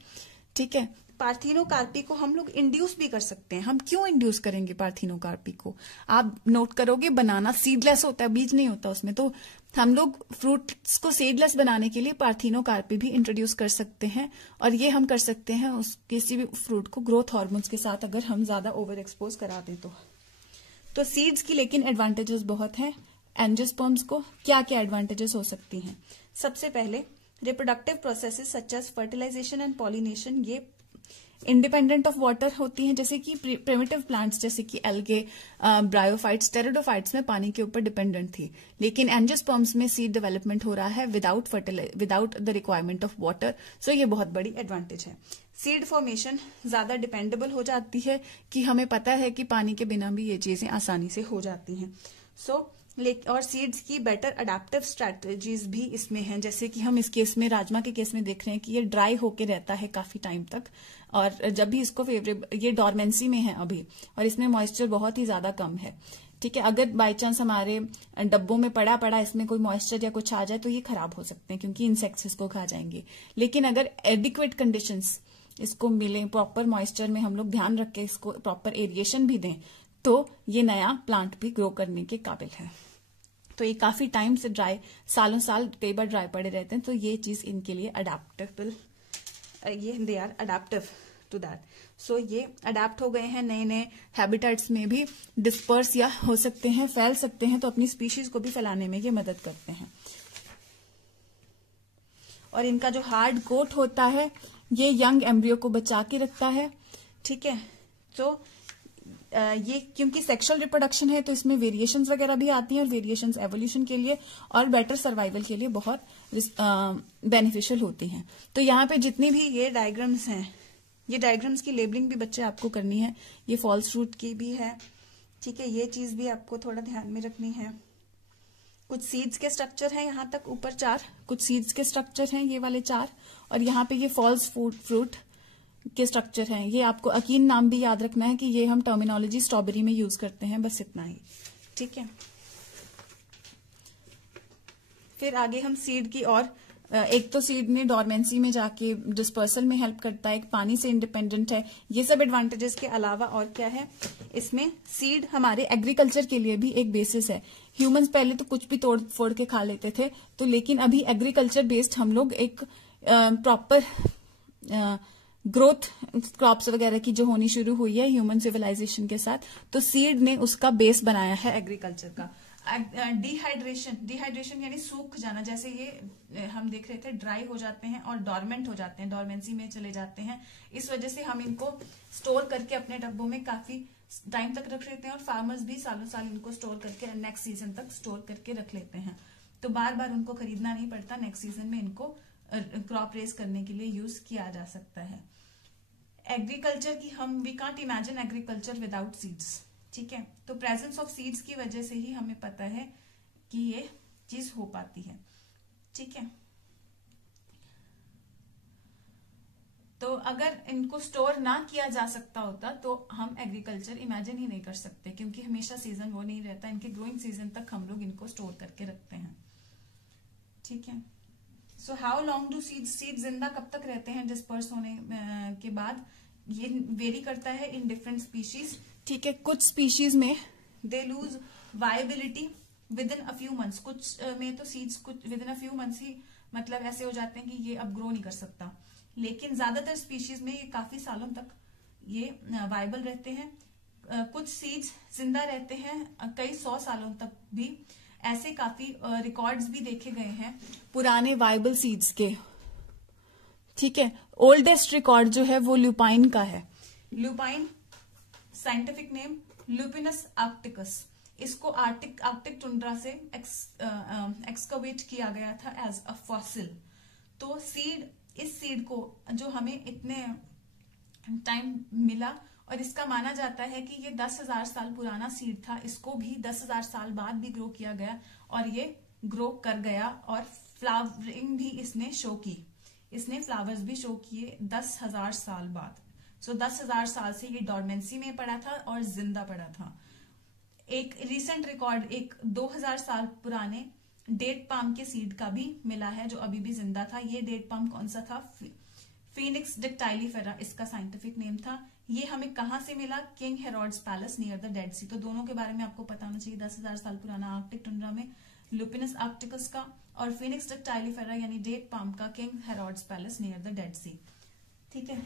ठीक है, पार्थिनोकार्पी को हम लोग इंड्यूस भी कर सकते हैं। हम क्यों इंड्यूस करेंगे पार्थिनोकार्पी को, आप नोट करोगे, बनाना सीडलेस होता है, बीज नहीं होता उसमें, तो हम लोग फ्रूट्स को सीडलेस बनाने के लिए पार्थिनोकार्पी भी इंट्रोड्यूस कर सकते हैं। और ये हम कर सकते हैं उस किसी भी फ्रूट को ग्रोथ हार्मोन्स के साथ, अगर हम ज्यादा ओवर एक्सपोज करा दें तो सीड्स की लेकिन एडवांटेजेस बहुत हैं। एंजियोस्पर्म्स को क्या क्या एडवांटेजेस हो सकती हैं, सबसे पहले reproductive processes such as fertilisation and pollination, ये इंडिपेंडेंट ऑफ वाटर होती हैं, जैसे कि प्रिमिटिव प्लांट्स जैसे कि एल्गे, ब्रायोफाइट्स, टेरिडोफाइट्स में पानी के ऊपर डिपेंडेंट थी। लेकिन एंजियोस्पर्म्स में सीड डेवलपमेंट हो रहा है without the requirement of water, so ये बहुत बड़ी एडवांटेज है। सीड फॉर्मेशन ज्यादा डिपेंडेबल हो जाती है कि हमें पता है कि पानी के बिना भी ये चीजें आसानी से हो जाती हैं। और सीड्स की बेटर अडेप्टिव स्ट्रैटेजीज भी इसमें हैं, जैसे कि हम इस केस में, राजमा के केस में देख रहे हैं कि ये ड्राई होके रहता है काफी टाइम तक, और जब भी इसको फेवरेबल, ये डॉर्मेंसी में है अभी, और इसमें मॉइस्चर बहुत ही ज्यादा कम है। ठीक है, अगर बाई चांस हमारे डब्बों में पड़ा इसमें कोई मॉइस्चर या कुछ आ जाए तो ये खराब हो सकते हैं, क्योंकि इंसेक्ट्स इसको खा जाएंगे। लेकिन अगर एडिक्वेट कंडीशंस इसको मिले, प्रॉपर मॉइस्चर में हम लोग ध्यान रख के इसको प्रॉपर एरिएशन भी दें, तो ये नया प्लांट भी ग्रो करने के काबिल है। तो ये काफी टाइम से ड्राई, सालों साल कई बार ड्राई पड़े रहते हैं, तो ये चीज इनके लिए अडेप्टेबल, ये they are adaptive to that. So ये अडेप्ट हो गए हैं नए नए हैबिटेट्स में भी, डिस्पर्स या हो सकते हैं, फैल सकते हैं, तो अपनी स्पीशीज को भी फैलाने में ये मदद करते हैं. और इनका जो हार्ड कोट होता है ये यंग एम्ब्रियो को बचा के रखता है. ठीक है, तो ये क्योंकि सेक्सुअल रिप्रोडक्शन है तो इसमें वेरिएशंस वगैरह भी आती हैं, और वेरिएशंस एवोल्यूशन के लिए और बेटर सर्वाइवल के लिए बहुत बेनिफिशियल होती हैं. तो यहाँ पे जितनी भी ये डायग्राम्स हैं, ये डायग्राम्स की लेबलिंग भी बच्चे आपको करनी है. ये फॉल्स फ्रूट की भी है. ठीक है, ये चीज भी आपको थोड़ा ध्यान में रखनी है. कुछ सीड्स के स्ट्रक्चर हैं यहाँ तक ऊपर 4, कुछ सीड्स के स्ट्रक्चर हैं ये वाले 4, और यहाँ पे ये फॉल्स फ्रूट के स्ट्रक्चर हैं. ये आपको अकीन नाम भी याद रखना है कि ये हम टर्मिनोलॉजी स्ट्रॉबेरी में यूज करते हैं, बस इतना ही. ठीक है, फिर आगे हम सीड की और एक तो सीड में डॉर्मेंसी में जाके डिस्पर्सल में हेल्प करता है, एक पानी से इंडिपेंडेंट है. ये सब एडवांटेजेस के अलावा और क्या है इसमें, सीड हमारे एग्रीकल्चर के लिए भी एक बेसिस है. ह्यूमंस पहले तो कुछ भी तोड़ फोड़ के खा लेते थे, तो लेकिन अभी एग्रीकल्चर बेस्ड हम लोग एक प्रॉपर ग्रोथ क्रॉप्स वगैरह की जो होनी शुरू हुई है ह्यूमन सिविलाइजेशन के साथ, तो सीड ने उसका बेस बनाया है एग्रीकल्चर का. डिहाइड्रेशन यानी सूख जाना, जैसे ये हम देख रहे थे ड्राई हो जाते हैं और डॉर्मेंट हो जाते हैं, डॉर्मेंसी में चले जाते हैं. इस वजह से हम इनको स्टोर करके अपने डब्बों में काफी टाइम तक रख लेते हैं, और फार्मर्स भी सालों साल इनको स्टोर करके नेक्स्ट सीजन तक स्टोर करके रख लेते हैं. तो बार बार उनको खरीदना नहीं पड़ता, नेक्स्ट सीजन में इनको क्रॉप रेस करने के लिए यूज किया जा सकता है. एग्रीकल्चर की we can't imagine agriculture without seeds. ठीक है, तो प्रेजेंस ऑफ सीड्स की वजह से ही हमें पता है कि ये चीज हो पाती है. ठीक है, तो अगर इनको स्टोर ना किया जा सकता होता तो हम एग्रीकल्चर इमेजिन ही नहीं कर सकते, क्योंकि हमेशा सीजन वो नहीं रहता, इनके ग्रोइंग सीजन तक हम लोग इनको स्टोर करके रखते हैं. ठीक है, so how long do seed जिंदा कब तक रहते हैं डिस्पर्स होने के बाद, ये वेरी करता है इन डिफरेंट स्पीशीज. ठीक है, कुछ स्पीशीज में they lose viability within a few months, कुछ में तो सीड्स कुछ within a few months ही मतलब ऐसे हो जाते हैं कि ये अब ग्रो नहीं कर सकता, लेकिन ज्यादातर स्पीशीज में ये काफी सालों तक ये वायबल रहते हैं. कुछ सीड्स जिंदा रहते हैं कई 100 सालों तक भी. ऐसे काफी रिकॉर्ड्स भी देखे गए हैं पुराने वायबल सीड्स के. ठीक है, ओल्डेस्ट रिकॉर्ड जो है वो ल्यूपाइन का है. Lupine scientific name Lupinus arcticus. इसको आर्कटिक टुंड्रा से एक्सकवेट किया गया था एज अ फॉसिल. तो इस सीड को जो हमें इतने टाइम मिला, और इसका माना जाता है कि ये 10,000 साल पुराना सीड था, इसको भी 10,000 साल बाद भी ग्रो किया गया, और ये ग्रो कर गया, और फ्लावरिंग भी इसने शो की, इसने फ्लावर्स भी शो किए 10,000 साल बाद. सो 10,000 साल से ये डॉर्मेंसी में पड़ा था और जिंदा पड़ा था. एक रिसेंट रिकॉर्ड एक 2,000 साल पुराने डेट पाम के सीड का भी मिला है जो अभी भी जिंदा था. ये डेट पाम कौन सा था, फीनिक्स डिक्टाइलीफेरा इसका साइंटिफिक नेम था. ये हमें कहां से मिला, King Herod's palace near the Dead Sea. तो दोनों के बारे में आपको पता होना चाहिए. 10,000 साल पुराना आर्कटिक टुंड्रा में लुपिनस आर्क्टिकस का, और फीनिक्स डिक्टाइलीफेरा यानी डेट पाम का King Herod's palace near the Dead Sea. ठीक है,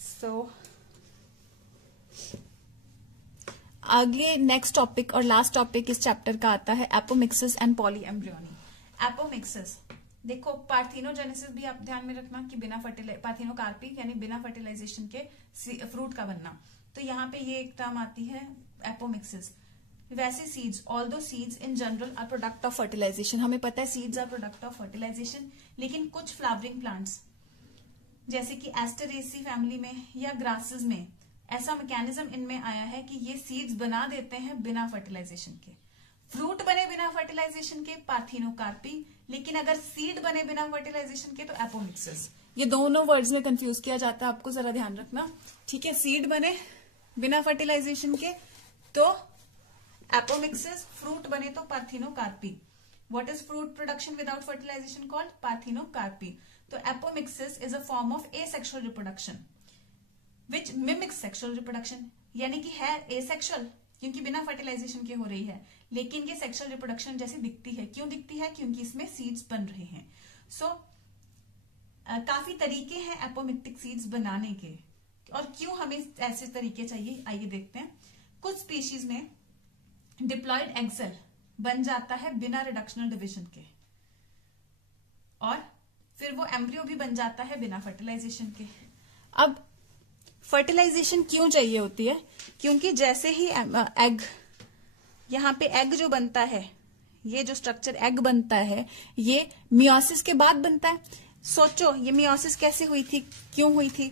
सो अगले नेक्स्ट टॉपिक और लास्ट टॉपिक इस चैप्टर का आता है एपोमिक्सिस एंड पॉलीएम्ब्रियोनी. एपोमिक्सिस देखो, पार्थिनोजेनेसिस भी आप ध्यान में रखना कि बिना पार्थिनोकार्पी यानी बिना फर्टिलाइजेशन के फ्रूट का बनना. तो यहाँ पे ये एक टर्म आती है एपोमिक्सिस. वैसे seeds, although seeds in general are product of fertilisation. हमें पता है seeds are product of fertilisation, लेकिन कुछ फ्लावरिंग प्लांट्स जैसे कि एस्टरेसी फैमिली में या ग्रासेस में ऐसा मैकेनिज्म इनमें आया है कि ये सीड्स बना देते हैं बिना फर्टिलाइजेशन के. फ्रूट बने बिना फर्टिलाइजेशन के पार्थिनोकार्पी, लेकिन अगर सीड बने बिना फर्टिलाइजेशन के तो एपोमिक्सिस. ये दोनों वर्ड्स में कंफ्यूज किया जाता है, आपको जरा ध्यान रखना. ठीक है, सीड बने बिना फर्टिलाइजेशन के तो एपोमिक्सिस, फ्रूट बने तो parthenocarpy. What is fruit production without fertilization called parthenocarpy. तो apomixis is a form of asexual reproduction which mimics sexual reproduction, यानी कि है एसेक्सुअल क्योंकि बिना फर्टिलाइजेशन के हो रही है, लेकिन ये सेक्सुअल रिप्रोडक्शन जैसी दिखती है। क्यों दिखती है? क्योंकि इसमें सीड्स बन रहे हैं। सो काफी तरीके हैं एपोमिक्टिक सीड्स बनाने के, और क्यों हमें ऐसे तरीके चाहिए आइए देखते हैं। कुछ स्पीशीज में डिप्लॉयड एग सेल बन जाता है बिना रिडक्शनल डिविजन के, और फिर वो एम्ब्रियो भी बन जाता है बिना फर्टिलाइजेशन के। अब फर्टिलाइजेशन क्यों चाहिए होती है? क्योंकि जैसे ही एग, यहां पे एग जो बनता है, ये जो स्ट्रक्चर एग बनता है, ये मियोसिस के बाद बनता है। सोचो ये मियोसिस कैसे हुई थी, क्यों हुई थी?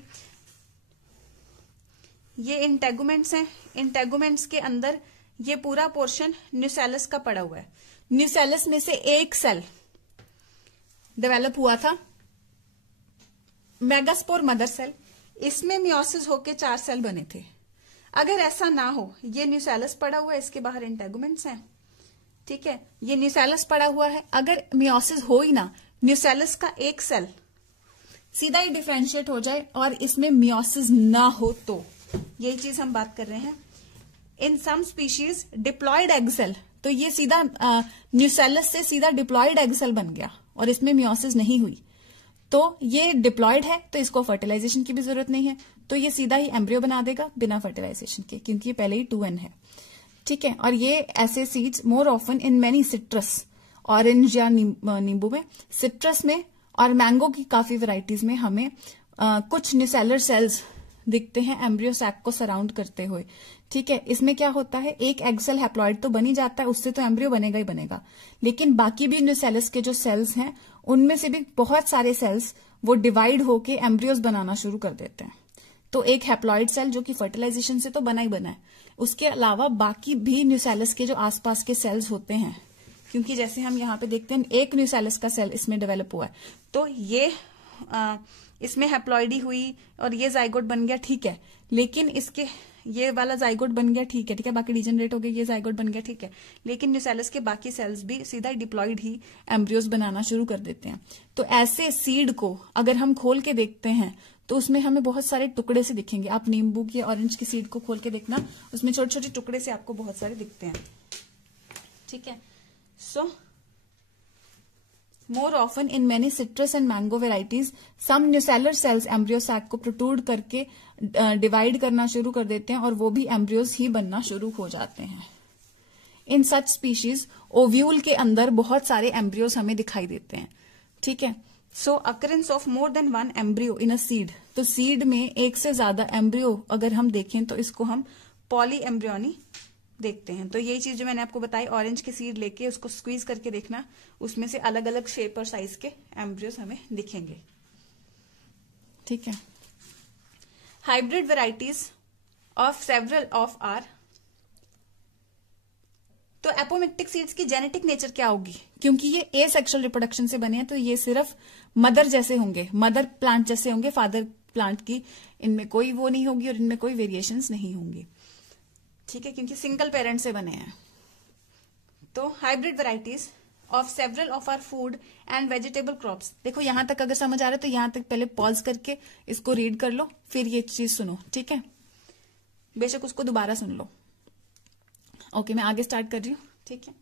ये इंटेगुमेंट्स हैं, इंटेगुमेंट्स के अंदर ये पूरा पोर्शन न्यूसेलस का पड़ा हुआ है। न्यूसेलस में से एक सेल डेवलप हुआ था, मेगास्पोर मदर सेल, इसमें मियोसिस होके 4 सेल बने थे। अगर ऐसा ना हो, ये न्यूसेलस पड़ा हुआ है, इसके बाहर इंटेगुमेंट्स हैं, ठीक है, ये न्यूसेलस पड़ा हुआ है, अगर मियोसिस हो ही ना, न्यूसेलस का एक सेल सीधा ही डिफरेंशिएट हो जाए और इसमें मियोसिस ना हो, तो यही चीज हम बात कर रहे हैं। In some species diploid egg cell, तो ये सीधा न्यूसेलस से सीधा डिप्लॉयड एग सेल बन गया और इसमें मियोसिस नहीं हुई, तो ये डिप्लॉयड है, तो इसको फर्टिलाइजेशन की भी जरूरत नहीं है, तो ये सीधा ही एम्ब्रियो बना देगा बिना फर्टिलाइजेशन के, क्योंकि ये पहले ही 2n है, ठीक है। और ये ऐसे seeds more often in many citrus, orange या नींबू में, सिट्रस में और मैंगो की काफी वैरायटीज में हमें कुछ न्यूसेलर सेल्स दिखते हैं एम्ब्रियो सैक को सराउंड करते हुए, ठीक है। इसमें क्या होता है, एक एग सेल हैप्लॉइड तो बन ही जाता है, उससे तो एम्ब्रियो बनेगा ही बनेगा, लेकिन बाकी भी न्यूसेलस के जो सेल्स हैं उनमें से भी बहुत सारे सेल्स वो डिवाइड होके एम्ब्रियोज बनाना शुरू कर देते हैं। तो एक हैप्लॉइड सेल जो कि फर्टिलाइजेशन से तो बना ही बना है, उसके अलावा बाकी भी न्यूसेलस के जो आसपास के सेल्स होते हैं, क्योंकि जैसे हम यहाँ पे देखते हैं एक न्यूसेलस का सेल इसमें डेवलप हुआ है, तो ये इसमें हैप्लॉइडी हुई और ये जाइगोट बन गया, ठीक है, लेकिन इसके ये वाला जाइगोट बन गया, ठीक है, बाकी डिजेनरेट हो गया, ये जाइगोट बन गया, ठीक है, लेकिन न्यूसेलस के बाकी सेल्स भी सीधा डिप्लॉइड ही एम्ब्रियोज बनाना शुरू कर देते हैं। तो ऐसे सीड को अगर हम खोल के देखते हैं तो उसमें हमें बहुत सारे टुकड़े से दिखेंगे। आप नींबू की, ऑरेंज की सीड को खोल के देखना, उसमें छोटे छोटे टुकड़े से आपको बहुत सारे दिखते हैं, ठीक है। So more often in many citrus and mango varieties some nucellar cells embryo sac को प्रोट्रूड करके डिवाइड करना शुरू कर देते हैं और वो भी एम्ब्रियोज ही बनना शुरू हो जाते हैं। इन सच स्पीशीज ओव्यूल के अंदर बहुत सारे एम्ब्रियोज हमें दिखाई देते हैं, ठीक है। So occurrence of more than 1 embryo in a seed, तो सीड में एक से ज्यादा एम्ब्रियो अगर हम देखें तो इसको हम पॉली एम्ब्रियोनी देखते हैं। तो यही चीज जो मैंने आपको बताई, ऑरेंज की सीड लेके उसको स्क्वीज करके देखना, उसमें से अलग अलग शेप और साइज के एम्ब्रियोस हमें दिखेंगे, ठीक है। Hybrid varieties of several of are, तो एपोमिक्टिक सीड्स की जेनेटिक नेचर क्या होगी? क्योंकि ये एसेक्सुअल रिप्रोडक्शन से बने हैं, तो ये सिर्फ मदर जैसे होंगे, मदर प्लांट जैसे होंगे, फादर प्लांट की इनमें कोई वो नहीं होगी और इनमें कोई वेरिएशंस नहीं होंगी, ठीक है, क्योंकि सिंगल पेरेंट से बने हैं। तो hybrid varieties of several of are food and vegetable crops, देखो यहां तक अगर समझ आ रहा है तो यहां तक पहले पॉज करके इसको रीड कर लो, फिर ये चीज सुनो, ठीक है, बेशक उसको दोबारा सुन लो। ओके, मैं आगे स्टार्ट कर रही हूँ, ठीक है।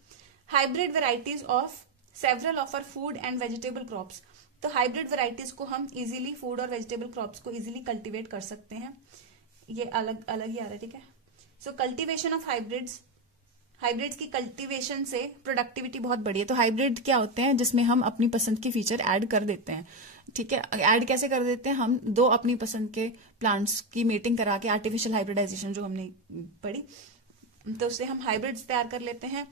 Hybrid varieties of several of are food and vegetable crops, तो हाइब्रिड वेराइटीज को हम इजीली फूड और वेजिटेबल क्रॉप्स को इजीली कल्टीवेट कर सकते हैं। ये अलग अलग ही आ रहा है, ठीक है। सो कल्टीवेशन ऑफ हाइब्रिड्स, हाइब्रिड्स की कल्टीवेशन से प्रोडक्टिविटी बहुत बढ़ी है। तो हाइब्रिड क्या होते हैं? जिसमें हम अपनी पसंद की फीचर ऐड कर देते हैं, ठीक है। ऐड कैसे कर देते हैं? हम दो अपनी पसंद के प्लांट्स की मेटिंग करा के, आर्टिफिशियल हाइब्रिडाइजेशन जो हमने पढ़ी, तो उससे हम हाइब्रिड्स तैयार कर लेते हैं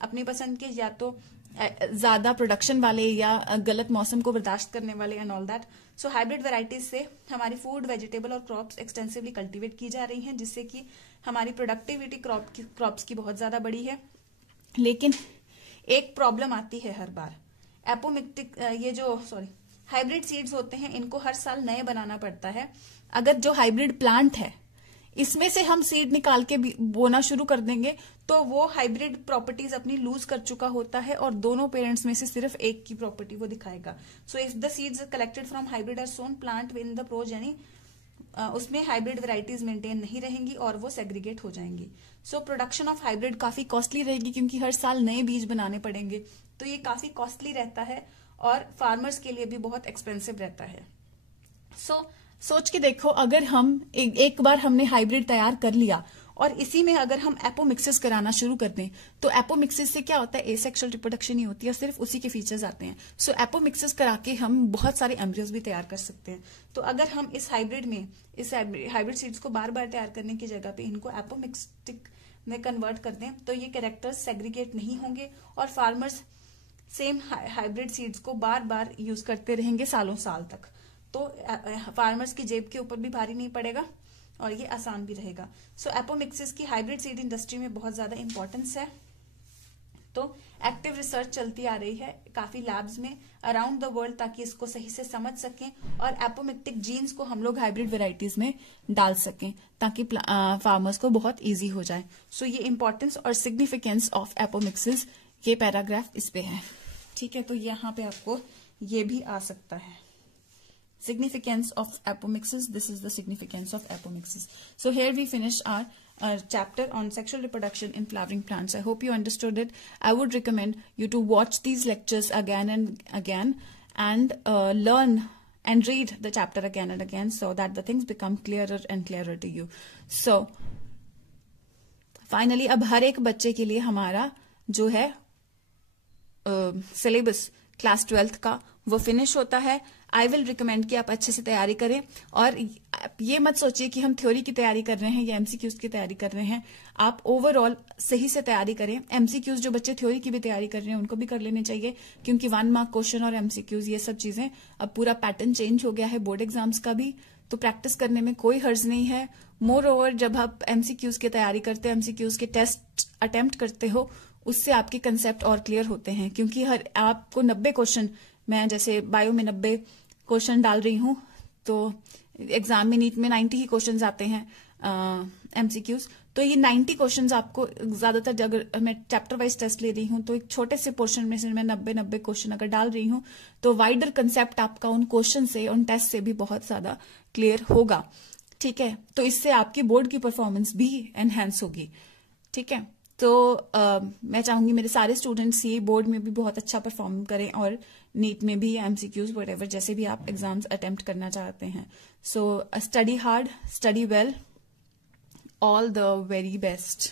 अपनी पसंद के, या तो ज्यादा प्रोडक्शन वाले या गलत मौसम को बर्दाश्त करने वाले and all that. So hybrid varieties से हमारी फूड, वेजिटेबल और क्रॉप्स एक्सटेंसिवली कल्टीवेट की जा रही हैं, जिससे कि हमारी प्रोडक्टिविटी क्रॉप्स की बहुत ज्यादा बड़ी है। लेकिन एक प्रॉब्लम आती है हर बार, एपोमिक्टिक हाइब्रिड सीड्स होते हैं, इनको हर साल नए बनाना पड़ता है। अगर जो हाइब्रिड प्लांट है इसमें से हम सीड निकाल के बोना शुरू कर देंगे तो वो हाइब्रिड प्रॉपर्टीज अपनी लूज कर चुका होता है और दोनों पेरेंट्स में से सिर्फ एक की प्रॉपर्टी वो दिखाएगा। So if the seeds collected from hybrid are sown plant in the progeny उसमें हाइब्रिड वेराइटीज मेंटेन नहीं रहेंगी और वो सेग्रीगेट हो जाएंगी। सो प्रोडक्शन ऑफ हाइब्रिड काफी कॉस्टली रहेगी, क्योंकि हर साल नए बीज बनाने पड़ेंगे, तो ये काफी कॉस्टली रहता है और फार्मर्स के लिए भी बहुत एक्सपेंसिव रहता है। सोच के देखो, अगर हम एक बार हमने हाइब्रिड तैयार कर लिया और इसी में अगर हम एपोमिक्सिस कराना शुरू कर दें, तो एपोमिक्सिस से क्या होता है, एसेक्सुअल रिप्रोडक्शन ही होती है, सिर्फ उसी के फीचर्स आते हैं। सो एपोमिक्सिस करा के हम बहुत सारे एम्ब्रियोज भी तैयार कर सकते हैं। तो अगर हम इस हाइब्रिड सीड्स को बार बार तैयार करने की जगह पे इनको एपोमिक्सिक में कन्वर्ट कर दें, तो ये कैरेक्टर्स सेग्रीगेट नहीं होंगे और फार्मर्स सेम हाइब्रिड सीड्स को बार बार यूज करते रहेंगे सालों साल तक। तो फार्मर्स की जेब के ऊपर भी भारी नहीं पड़ेगा और ये आसान भी रहेगा। सो एपोमिक्सिस की हाइब्रिड सीड इंडस्ट्री में बहुत ज्यादा इंपॉर्टेंस है। तो एक्टिव रिसर्च चलती आ रही है काफी लैब्स में अराउंड द वर्ल्ड, ताकि इसको सही से समझ सकें और एपोमिक्टिक जीन्स को हम लोग हाइब्रिड वेराइटीज में डाल सकें, ताकि फार्मर्स को बहुत इजी हो जाए। सो ये इंपॉर्टेंस और सिग्निफिकेंस ऑफ एपोमिक्सिस, ये पैराग्राफ इस पे है। ठीक है, तो यहाँ पे आपको ये भी आ सकता है, significance of apomixis. This is the significance of apomixis. So here we finish our chapter on sexual reproduction in flowering plants. I hope you understood it. I would recommend you to watch these lectures again and again and learn and read the chapter again and again, so that the things become clearer and clearer to you. So finally, अब हर एक बच्चे के लिए हमारा जो है syllabus class 12th का वो फिनिश होता है। आई विल रिकमेंड कि आप अच्छे से तैयारी करें और ये मत सोचिए कि हम थ्योरी की तैयारी कर रहे हैं या एमसीक्यूज की तैयारी कर रहे हैं। आप ओवरऑल सही से तैयारी करें। एमसीक्यूज जो बच्चे थ्योरी की भी तैयारी कर रहे हैं उनको भी कर लेने चाहिए, क्योंकि 1 मार्क क्वेश्चन और एमसीक्यूज ये सब चीजें अब पूरा पैटर्न चेंज हो गया है बोर्ड एग्जाम्स का भी, तो प्रैक्टिस करने में कोई हर्ज नहीं है। मोर ओवर, जब आप एमसीक्यूज की तैयारी करते हो, एमसीक्यूज के टेस्ट अटेम्प्ट करते हो, उससे आपके कंसेप्ट और क्लियर होते हैं, क्योंकि आपको 90 क्वेश्चन, मैं जैसे बायो में 90 क्वेश्चन डाल रही हूँ, तो एग्जाम में नीट में 90 ही क्वेश्चंस आते हैं एमसीक्यूज। तो ये 90 क्वेश्चंस आपको ज्यादातर, अगर मैं चैप्टर वाइज टेस्ट ले रही हूँ तो एक छोटे से पोर्शन में से मैं 90 क्वेश्चन अगर डाल रही हूँ, तो वाइडर कंसेप्ट आपका उन क्वेश्चन से, उन टेस्ट से भी बहुत ज्यादा क्लियर होगा। ठीक है, तो इससे आपकी बोर्ड की परफॉर्मेंस भी एनहेंस होगी। ठीक है, तो मैं चाहूंगी मेरे सारे स्टूडेंट्स ये बोर्ड में भी बहुत अच्छा परफॉर्म करें और नीट में भी, एमसीक्यूज व्हाटएवर, जैसे भी आप एग्जाम्स अटेम्प्ट करना चाहते हैं। So study hard, study well, all the very best.